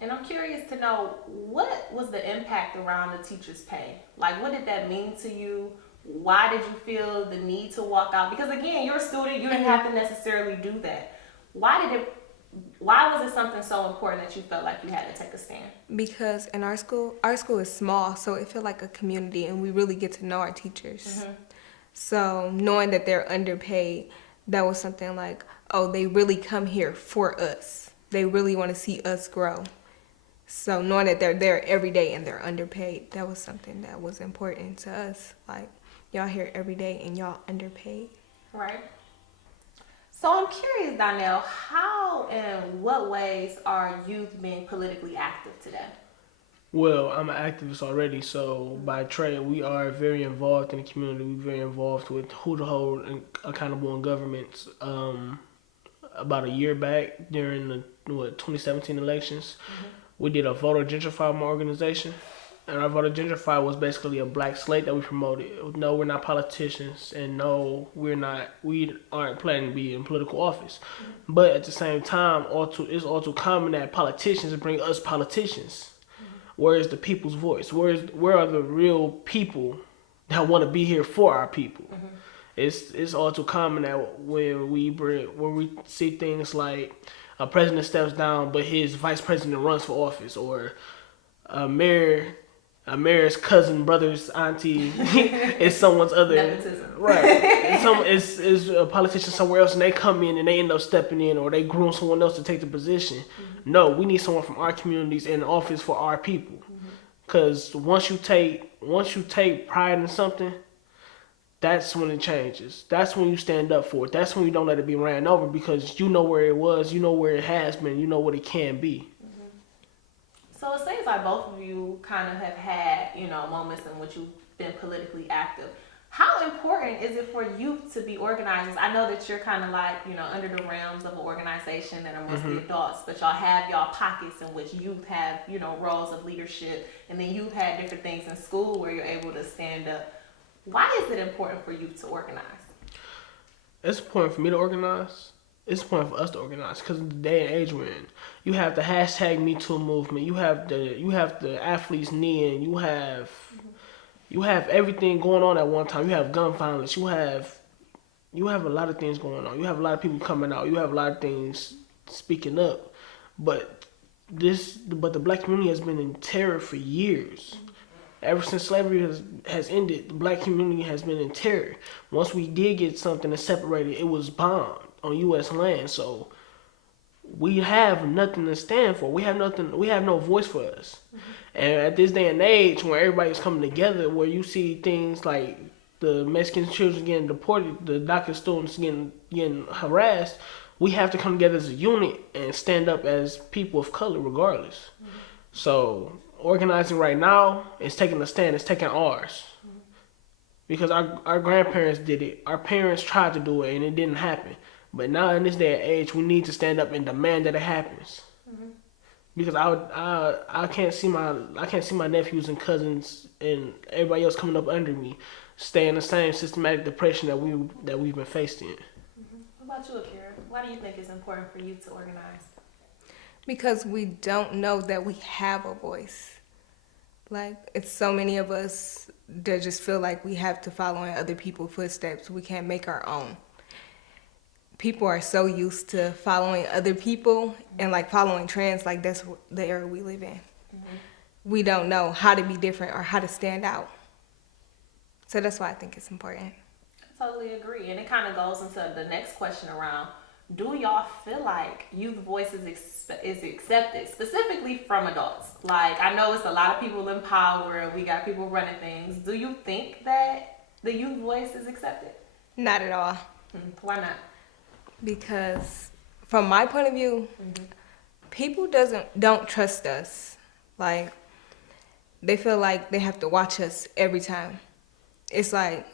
And I'm curious to know, what was the impact around the teachers' pay? What did that mean to you? Why did you feel the need to walk out? Because again, you're a student, you didn't have to necessarily do that. Why was it something so important that you felt like you had to take a stand? Because in our school is small, so it felt like a community, and we really get to know our teachers. So knowing that they're underpaid, that was something they really come here for us. They really want to see us grow. So knowing that they're there every day and they're underpaid, that was something that was important to us. Y'all here every day and y'all underpaid. Right. So I'm curious, Donnell, how and what ways are youth being politically active today? Well, I'm an activist already, so by trade, we are very involved in the community. We're very involved with who to hold accountable in governments. About a year back, during the 2017 elections, we did a voter gentrifier organization, And our voter gentrified was basically a black slate that we promoted. No, we're not politicians, and no, we aren't planning to be in political office. But at the same time, it's all too common that politicians bring us politicians. Where is the people's voice? Where are the real people that want to be here for our people? It's all too common that when we see things like a president steps down, but his vice president runs for office, or a mayor's cousin, brother's auntie is someone's other Nepotism. right. It's a politician somewhere else, and they come in and they end up stepping in, or they groom someone else to take the position. No, we need someone from our communities in office for our people. Because once you take pride in something, that's when it changes. That's when you stand up for it. That's when you don't let it be ran over, because you know where it was, you know where it has been, you know what it can be. So it seems like both of you kind of have had, moments in which you've been politically active. How important is it for youth to be organizers? I know that you're kind of like, under the realms of an organization that are mostly adults, but y'all have y'all pockets in which youth have, roles of leadership, and then you've had different things in school where you're able to stand up. Why is it important for youth to organize? It's important for me to organize. It's important for us to organize, because of the day and age we're in. You have the hashtag Me Too movement. You have the athletes kneeling. You have everything going on at one time. You have gun violence. You have a lot of things going on. You have a lot of people coming out. You have a lot of things speaking up. But the black community has been in terror for years. Ever since slavery has ended, the black community has been in terror. Once we did get something that separated, it was bombed on U.S. land. So we have nothing to stand for. We have nothing. We have no voice for us. And at this day and age, where everybody's coming together, where you see things like the Mexican children getting deported, the DACA students getting harassed, we have to come together as a unit and stand up as people of color, regardless. So organizing right now is taking a stand. It's taking ours. Because our grandparents did it. Our parents tried to do it, and it didn't happen. But now in this day and age, we need to stand up and demand that it happens. Because I can't see my nephews and cousins and everybody else coming up under me stay in the same systematic depression that we've been faced in. What about you, Akira? Why do you think it's important for youth to organize? Because we don't know that we have a voice. Like, it's so many of us that just feel like we have to follow in other people's footsteps. We can't make our own. People are so used to following other people and like following trends, like that's the era we live in. We don't know how to be different or how to stand out. So that's why I think it's important. I totally agree. And it kind of goes into the next question around, do y'all feel like youth voice is accepted, specifically from adults? Like, I know it's a lot of people in power and we got people running things. Do you think that the youth voice is accepted? Not at all. Why not? Because from my point of view, people don't trust us. Like, they feel like they have to watch us every time. It's like,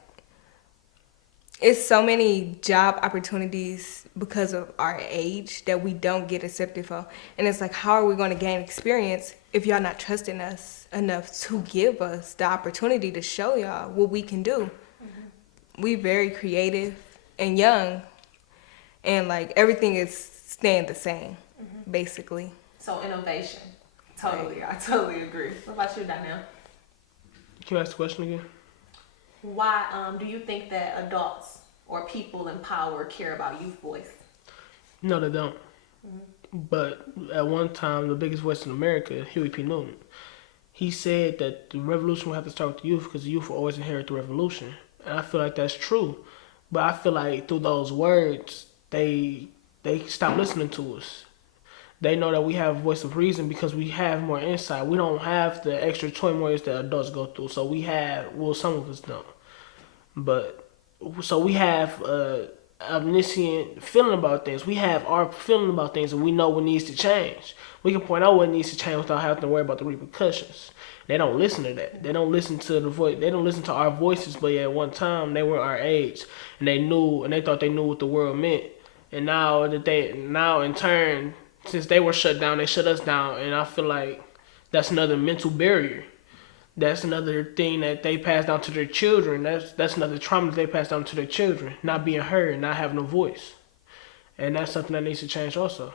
it's so many job opportunities because of our age that we don't get accepted for. And it's like, how are we going to gain experience if y'all not trusting us enough to give us the opportunity to show y'all what we can do? We very creative and young, and like everything is staying the same, basically. So innovation. Totally. Right. I totally agree. What about you, Danielle? Can you ask the question again? Why do you think that adults or people in power care about youth voice? No, they don't. But at one time, the biggest voice in America, Huey P. Newton, he said that the revolution will have to start with the youth because the youth will always inherit the revolution. And I feel like that's true. But I feel like through those words, they stop listening to us. They know that we have a voice of reason because we have more insight. We don't have the extra turmoils that adults go through. So some of us don't. But, so we have omniscient feeling about things. We have our feeling about things, and we know what needs to change. We can point out what needs to change without having to worry about the repercussions. They don't listen to that. They don't listen to the voice. They don't listen to our voices. But yeah, at one time they were our age, and they thought they knew what the world meant. And now in turn, since they were shut down, they shut us down. And I feel like that's another mental barrier that's another thing that they pass down to their children. That's another trauma that they pass down to their children, not being heard, not having a voice. And that's something that needs to change also.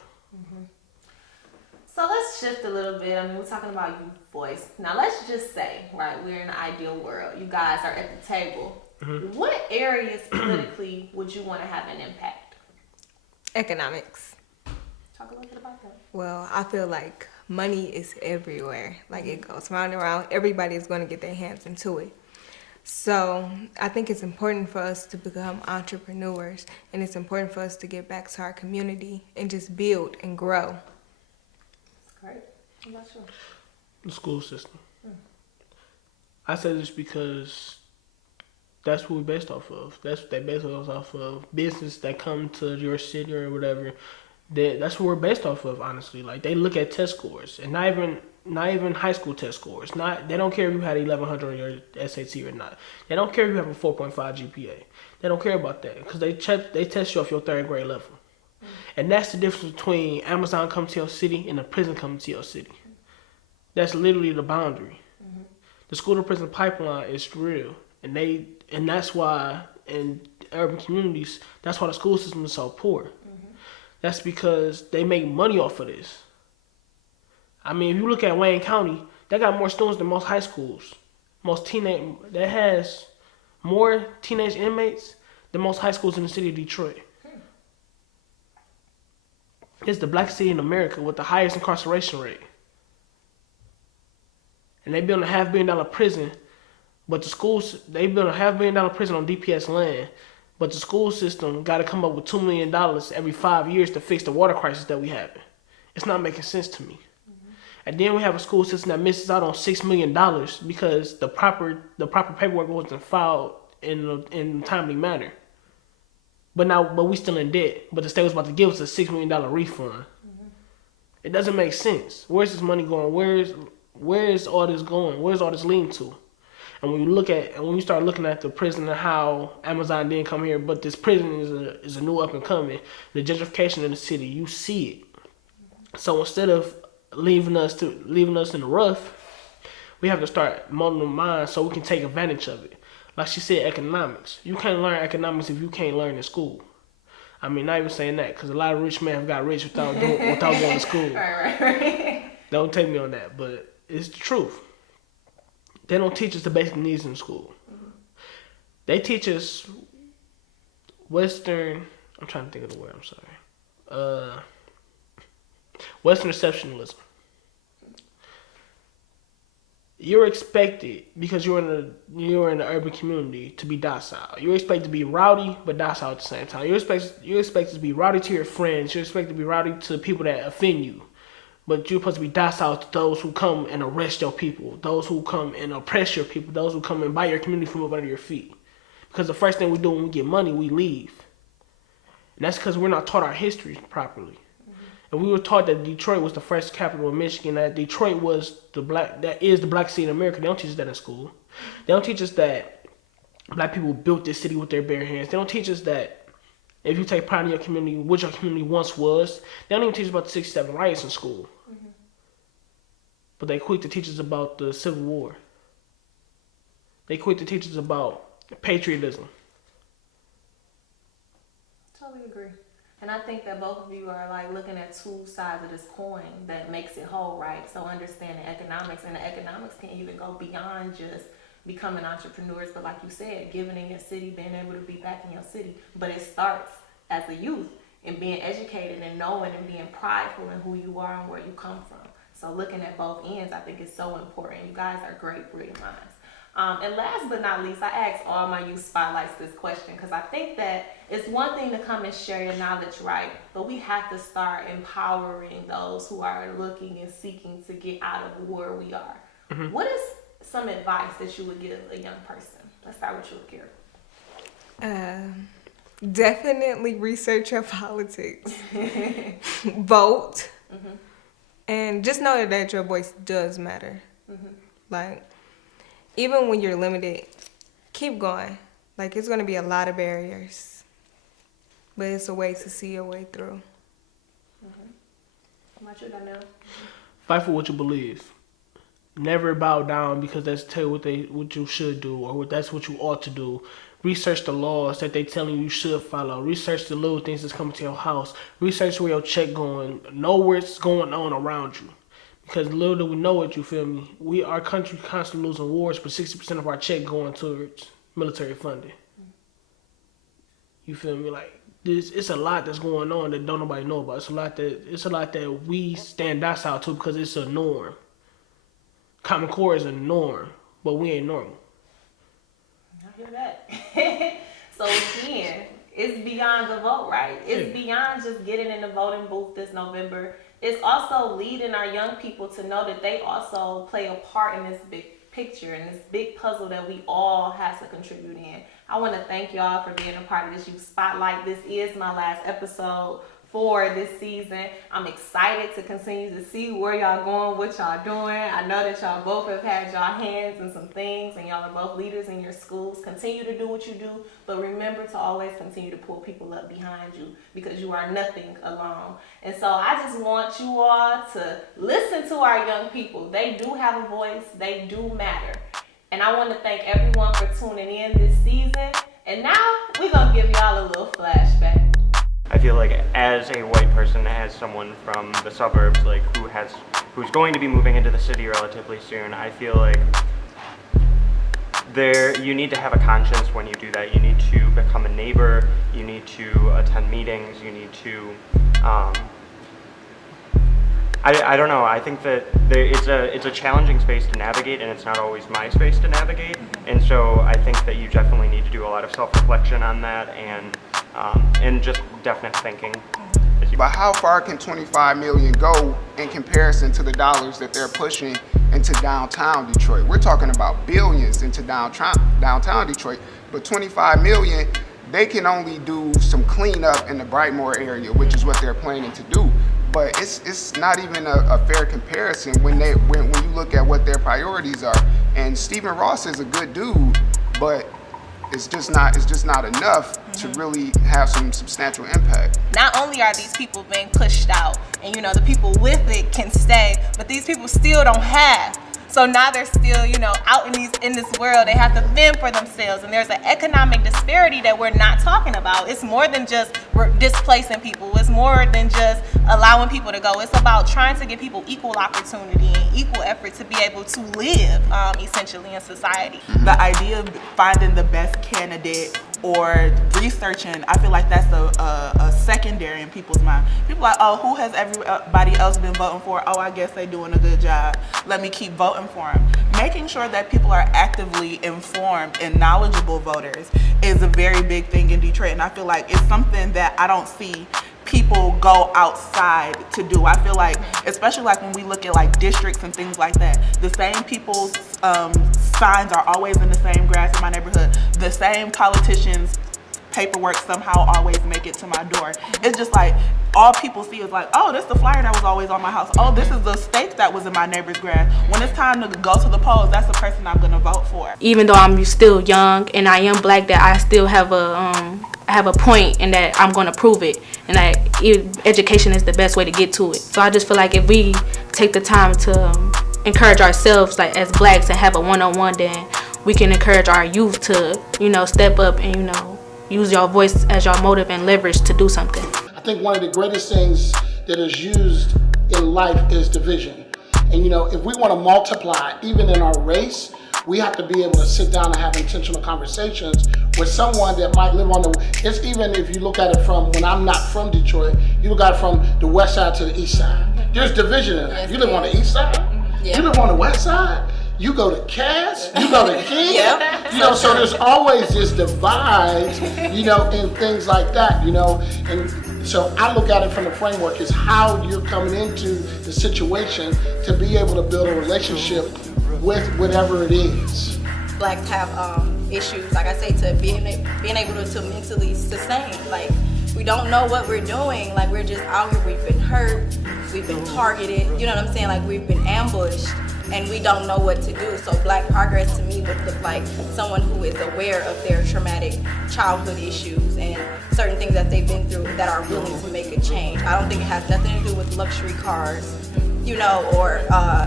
So let's shift a little bit. I mean, we're talking about youth voice. Now, let's just say, right, we're in an ideal world. You guys are at the table. What areas politically would you want to have an impact? Economics. Talk a little bit about that. Well, I feel like money is everywhere. Like it goes round and round. Everybody is going to get their hands into it. So I think it's important for us to become entrepreneurs, and it's important for us to get back to our community and just build and grow. That's great. I'm not sure. The school system. I say this because that's what we're based off of. They base us off of business that come to your city or whatever. That's what we're based off of, honestly. Like, they look at test scores, and not even high school test scores. They don't care if you had 1100 on your SAT or not. They don't care if you have a 4.5 GPA. They don't care about that because they test you off your third grade level. And that's the difference between Amazon coming to your city and a prison coming to your city. That's literally the boundary. The school to prison pipeline is real, and that's why in urban communities, that's why the school system is so poor. That's because they make money off of this. I mean, if you look at Wayne County, they got more students than most high schools. That has more teenage inmates than most high schools in the city of Detroit. It's the black city in America with the highest incarceration rate. And they built a $500 million prison, but they built a $500 million prison on DPS land. But the school system got to come up with $2 million every 5 years to fix the water crisis that we have. It's not making sense to me. And then we have a school system that misses out on $6 million because the proper paperwork wasn't filed in a timely manner. But we still in debt. But the state was about to give us a $6 million refund. It doesn't make sense. Where's this money going? Where is all this going? Where's all this leading to? And when you start looking at the prison and how Amazon didn't come here, but this prison is a new up and coming, the gentrification in the city, you see it. So instead of leaving us in the rough, we have to start molding the mind so we can take advantage of it. Like she said, economics. You can't learn economics if you can't learn in school. I mean, not even saying that, because a lot of rich men have got rich without going to school. Right. Don't take me on that, but it's the truth. They don't teach us the basic needs in school. They teach us Western. I'm trying to think of the word. I'm sorry. Western exceptionalism. You're expected, because you're in the urban community, to be docile. You're expected to be rowdy but docile at the same time. You're expected to be rowdy to your friends. You're expected to be rowdy to people that offend you. But you're supposed to be docile to those who come and arrest your people, those who come and oppress your people, those who come and buy your community from up under your feet. Because the first thing we do when we get money, we leave. And that's because we're not taught our history properly. And we were taught that Detroit was the first capital of Michigan, that Detroit was the black city in America. They don't teach us that in school. They don't teach us that black people built this city with their bare hands. They don't teach us that if you take pride in your community, what your community once was. They don't even teach us about the 67 riots in school. But they quick to teach us about the Civil War. They quick to teach us about patriotism. Totally agree. And I think that both of you are like looking at two sides of this coin that makes it whole, right? So understanding economics, and the economics can even go beyond just becoming entrepreneurs, but like you said, giving in your city, being able to be back in your city. But it starts as a youth and being educated and knowing and being prideful in who you are and where you come from. So looking at both ends, I think is so important. You guys are great brilliant minds. And last but not least, I asked all my youth spotlights this question because I think that it's one thing to come and share your knowledge, right? But we have to start empowering those who are looking and seeking to get out of where we are. What is some advice that you would give a young person? Let's start with you, Akira. Definitely research your politics. Vote. And just know that your voice does matter. Like, even when you're limited, keep going. Like, it's going to be a lot of barriers. But it's a way to see your way through. How about you, Donnell? Fight for what you believe. Never bow down because that's tell what you should do or that's what you ought to do. Research the laws that they telling you should follow. Research the little things that's coming to your house. Research where your check going. Know what's going on around you. Because little do we know it, you feel me? Our country constantly losing wars, but 60% of our check going towards military funding. You feel me? Like it's a lot that's going on that don't nobody know about. It's a lot that we stand docile to because it's a norm. Common Core is a norm, but we ain't normal. I hear that. So again, it's beyond the vote, right? It's beyond just getting in the voting booth this November. It's also leading our young people to know that they also play a part in this big picture and this big puzzle that we all have to contribute in. I want to thank y'all for being a part of this Youth Spotlight. This is my last episode for this season. I'm excited to continue to see where y'all going, what y'all doing. I know that y'all both have had y'all hands in some things and y'all are both leaders in your schools. Continue to do what you do, but remember to always continue to pull people up behind you because you are nothing alone. And so I just want you all to listen to our young people. They do have a voice. They do matter. And I want to thank everyone for tuning in this season. And now we're going to give y'all a little flashback. I feel like as a white person, as someone from the suburbs, like who's going to be moving into the city relatively soon, I feel like you need to have a conscience when you do that. You need to become a neighbor. You need to attend meetings. You need to. I don't know. I think that it's a challenging space to navigate, and it's not always my space to navigate. And so I think that you definitely need to do a lot of self-reflection on that and just definite thinking. But how far can 25 million go in comparison to the dollars that they're pushing into downtown Detroit? We're talking about billions into downtown Detroit, but 25 million, they can only do some cleanup in the Brightmoor area, which is what they're planning to do. But it's not even a fair comparison when you look at what their priorities are. And Stephen Ross is a good dude, but it's just not enough to really have some substantial impact. Not only are these people being pushed out, and the people with it can stay, but these people still don't have. So now they're still, out in this world. They have to fend for themselves, and there's an economic disparity that we're not talking about. It's more than just displacing people. It's more than just allowing people to go. It's about trying to give people equal opportunity and equal effort to be able to live, essentially, in society. The idea of finding the best candidate or researching, I feel like that's a secondary in people's mind. People are like, oh, who has everybody else been voting for? Oh, I guess they're doing a good job. Let me keep voting for them. Making sure that people are actively informed and knowledgeable voters is a very big thing in Detroit. And I feel like it's something that I don't see people go outside to do. I feel like, especially like when we look at like districts and things like that, the same people's signs are always in the same grass in my neighborhood. The same politicians' paperwork somehow always make it to my door. It's just like all people see is like, oh, this is the flyer that was always on my house. Oh, this is the stake that was in my neighbor's grass. When it's time to go to the polls, that's the person I'm gonna vote for. Even though I'm still young and I am black, that I still have a point and that I'm going to prove it, and that education is the best way to get to it. So I just feel like if we take the time to encourage ourselves, like as blacks, and have a one-on-one, then we can encourage our youth to, step up and, use your voice as your motive and leverage to do something. I think one of the greatest things that is used in life is division. And if we want to multiply, even in our race, we have to be able to sit down and have intentional conversations with someone that might live on it's even if you look at it from when I'm not from Detroit, you look at it from the west side to the east side. There's division in that. You live on the east side, you live on the west side, you go to Cass, you go to King, so there's always this divide, and things like that, and so I look at it from the framework is how you're coming into the situation to be able to build a relationship with whatever it is. Blacks have issues, like I say, to being able to mentally sustain. Like, we don't know what we're doing. Like, we're just out here, we've been hurt, we've been targeted, you know what I'm saying? Like, we've been ambushed, and we don't know what to do. So Black Progress to me would look like someone who is aware of their traumatic childhood issues and certain things that they've been through that are willing to make a change. I don't think it has nothing to do with luxury cars you know, or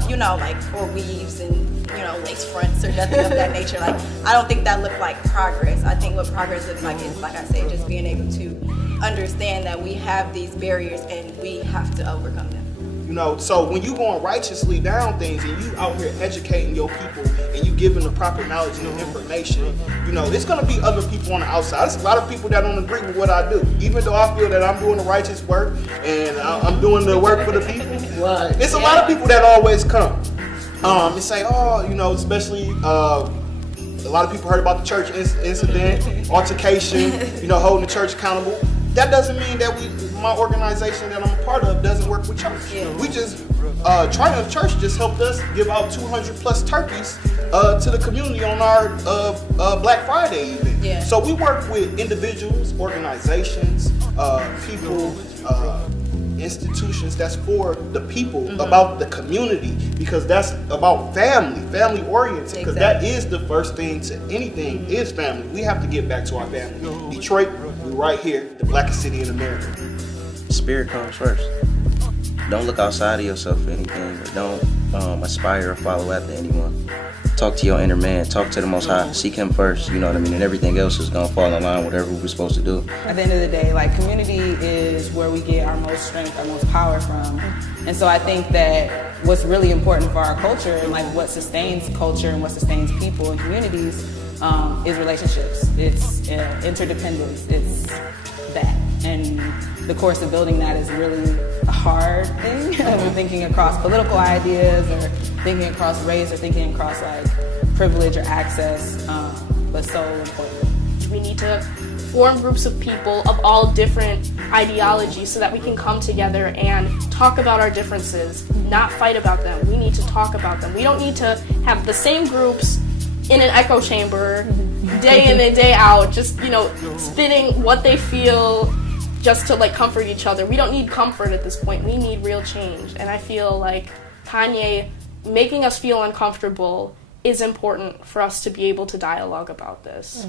you know, like, or weaves and, you know, lace fronts or nothing of that nature. Like, I don't think that looked like progress. I think what progress looks like is, like I say, just being able to understand that we have these barriers and we have to overcome them. You know, so when you going righteously down things and you out here educating your people and you giving the proper knowledge and information, you know, it's going to be other people on the outside. There's a lot of people that don't agree with what I do. Even though I feel that I'm doing the righteous work and I'm doing the work for the people, it's a lot of people that always come and say, oh, you know, especially a lot of people heard about the church incident, altercation, you know, holding the church accountable. That doesn't mean that my organization that I'm a part of doesn't work with church. We just, Triumph Church just helped us give out 200 plus turkeys to the community on our Black Friday event. So we work with individuals, organizations, people, institutions that's for the people, about the community, because that's about family oriented, because that is the first thing to anything is family. We have to get back to our family. Detroit, we're right here, the blackest city in America. Spirit comes first. Don't look outside of yourself for anything, or don't aspire or follow after anyone. Talk to your inner man, talk to the Most High, seek Him first, you know what I mean, and everything else is gonna fall in line with whatever we're supposed to do. At the end of the day, like, community is where we get our most strength, our most power from. And so I think that what's really important for our culture and like what sustains culture and what sustains people and communities is relationships. It's interdependence, it's that. And the course of building that is really a hard thing. Thinking across political ideas or thinking across race or thinking across like privilege or access, but so important. We need to form groups of people of all different ideologies so that we can come together and talk about our differences, not fight about them. We need to talk about them. We don't need to have the same groups in an echo chamber day in and day out, just, you know, spitting what they feel just to like comfort each other. We don't need comfort at this point. We need real change. And I feel like Kanye making us feel uncomfortable is important for us to be able to dialogue about this.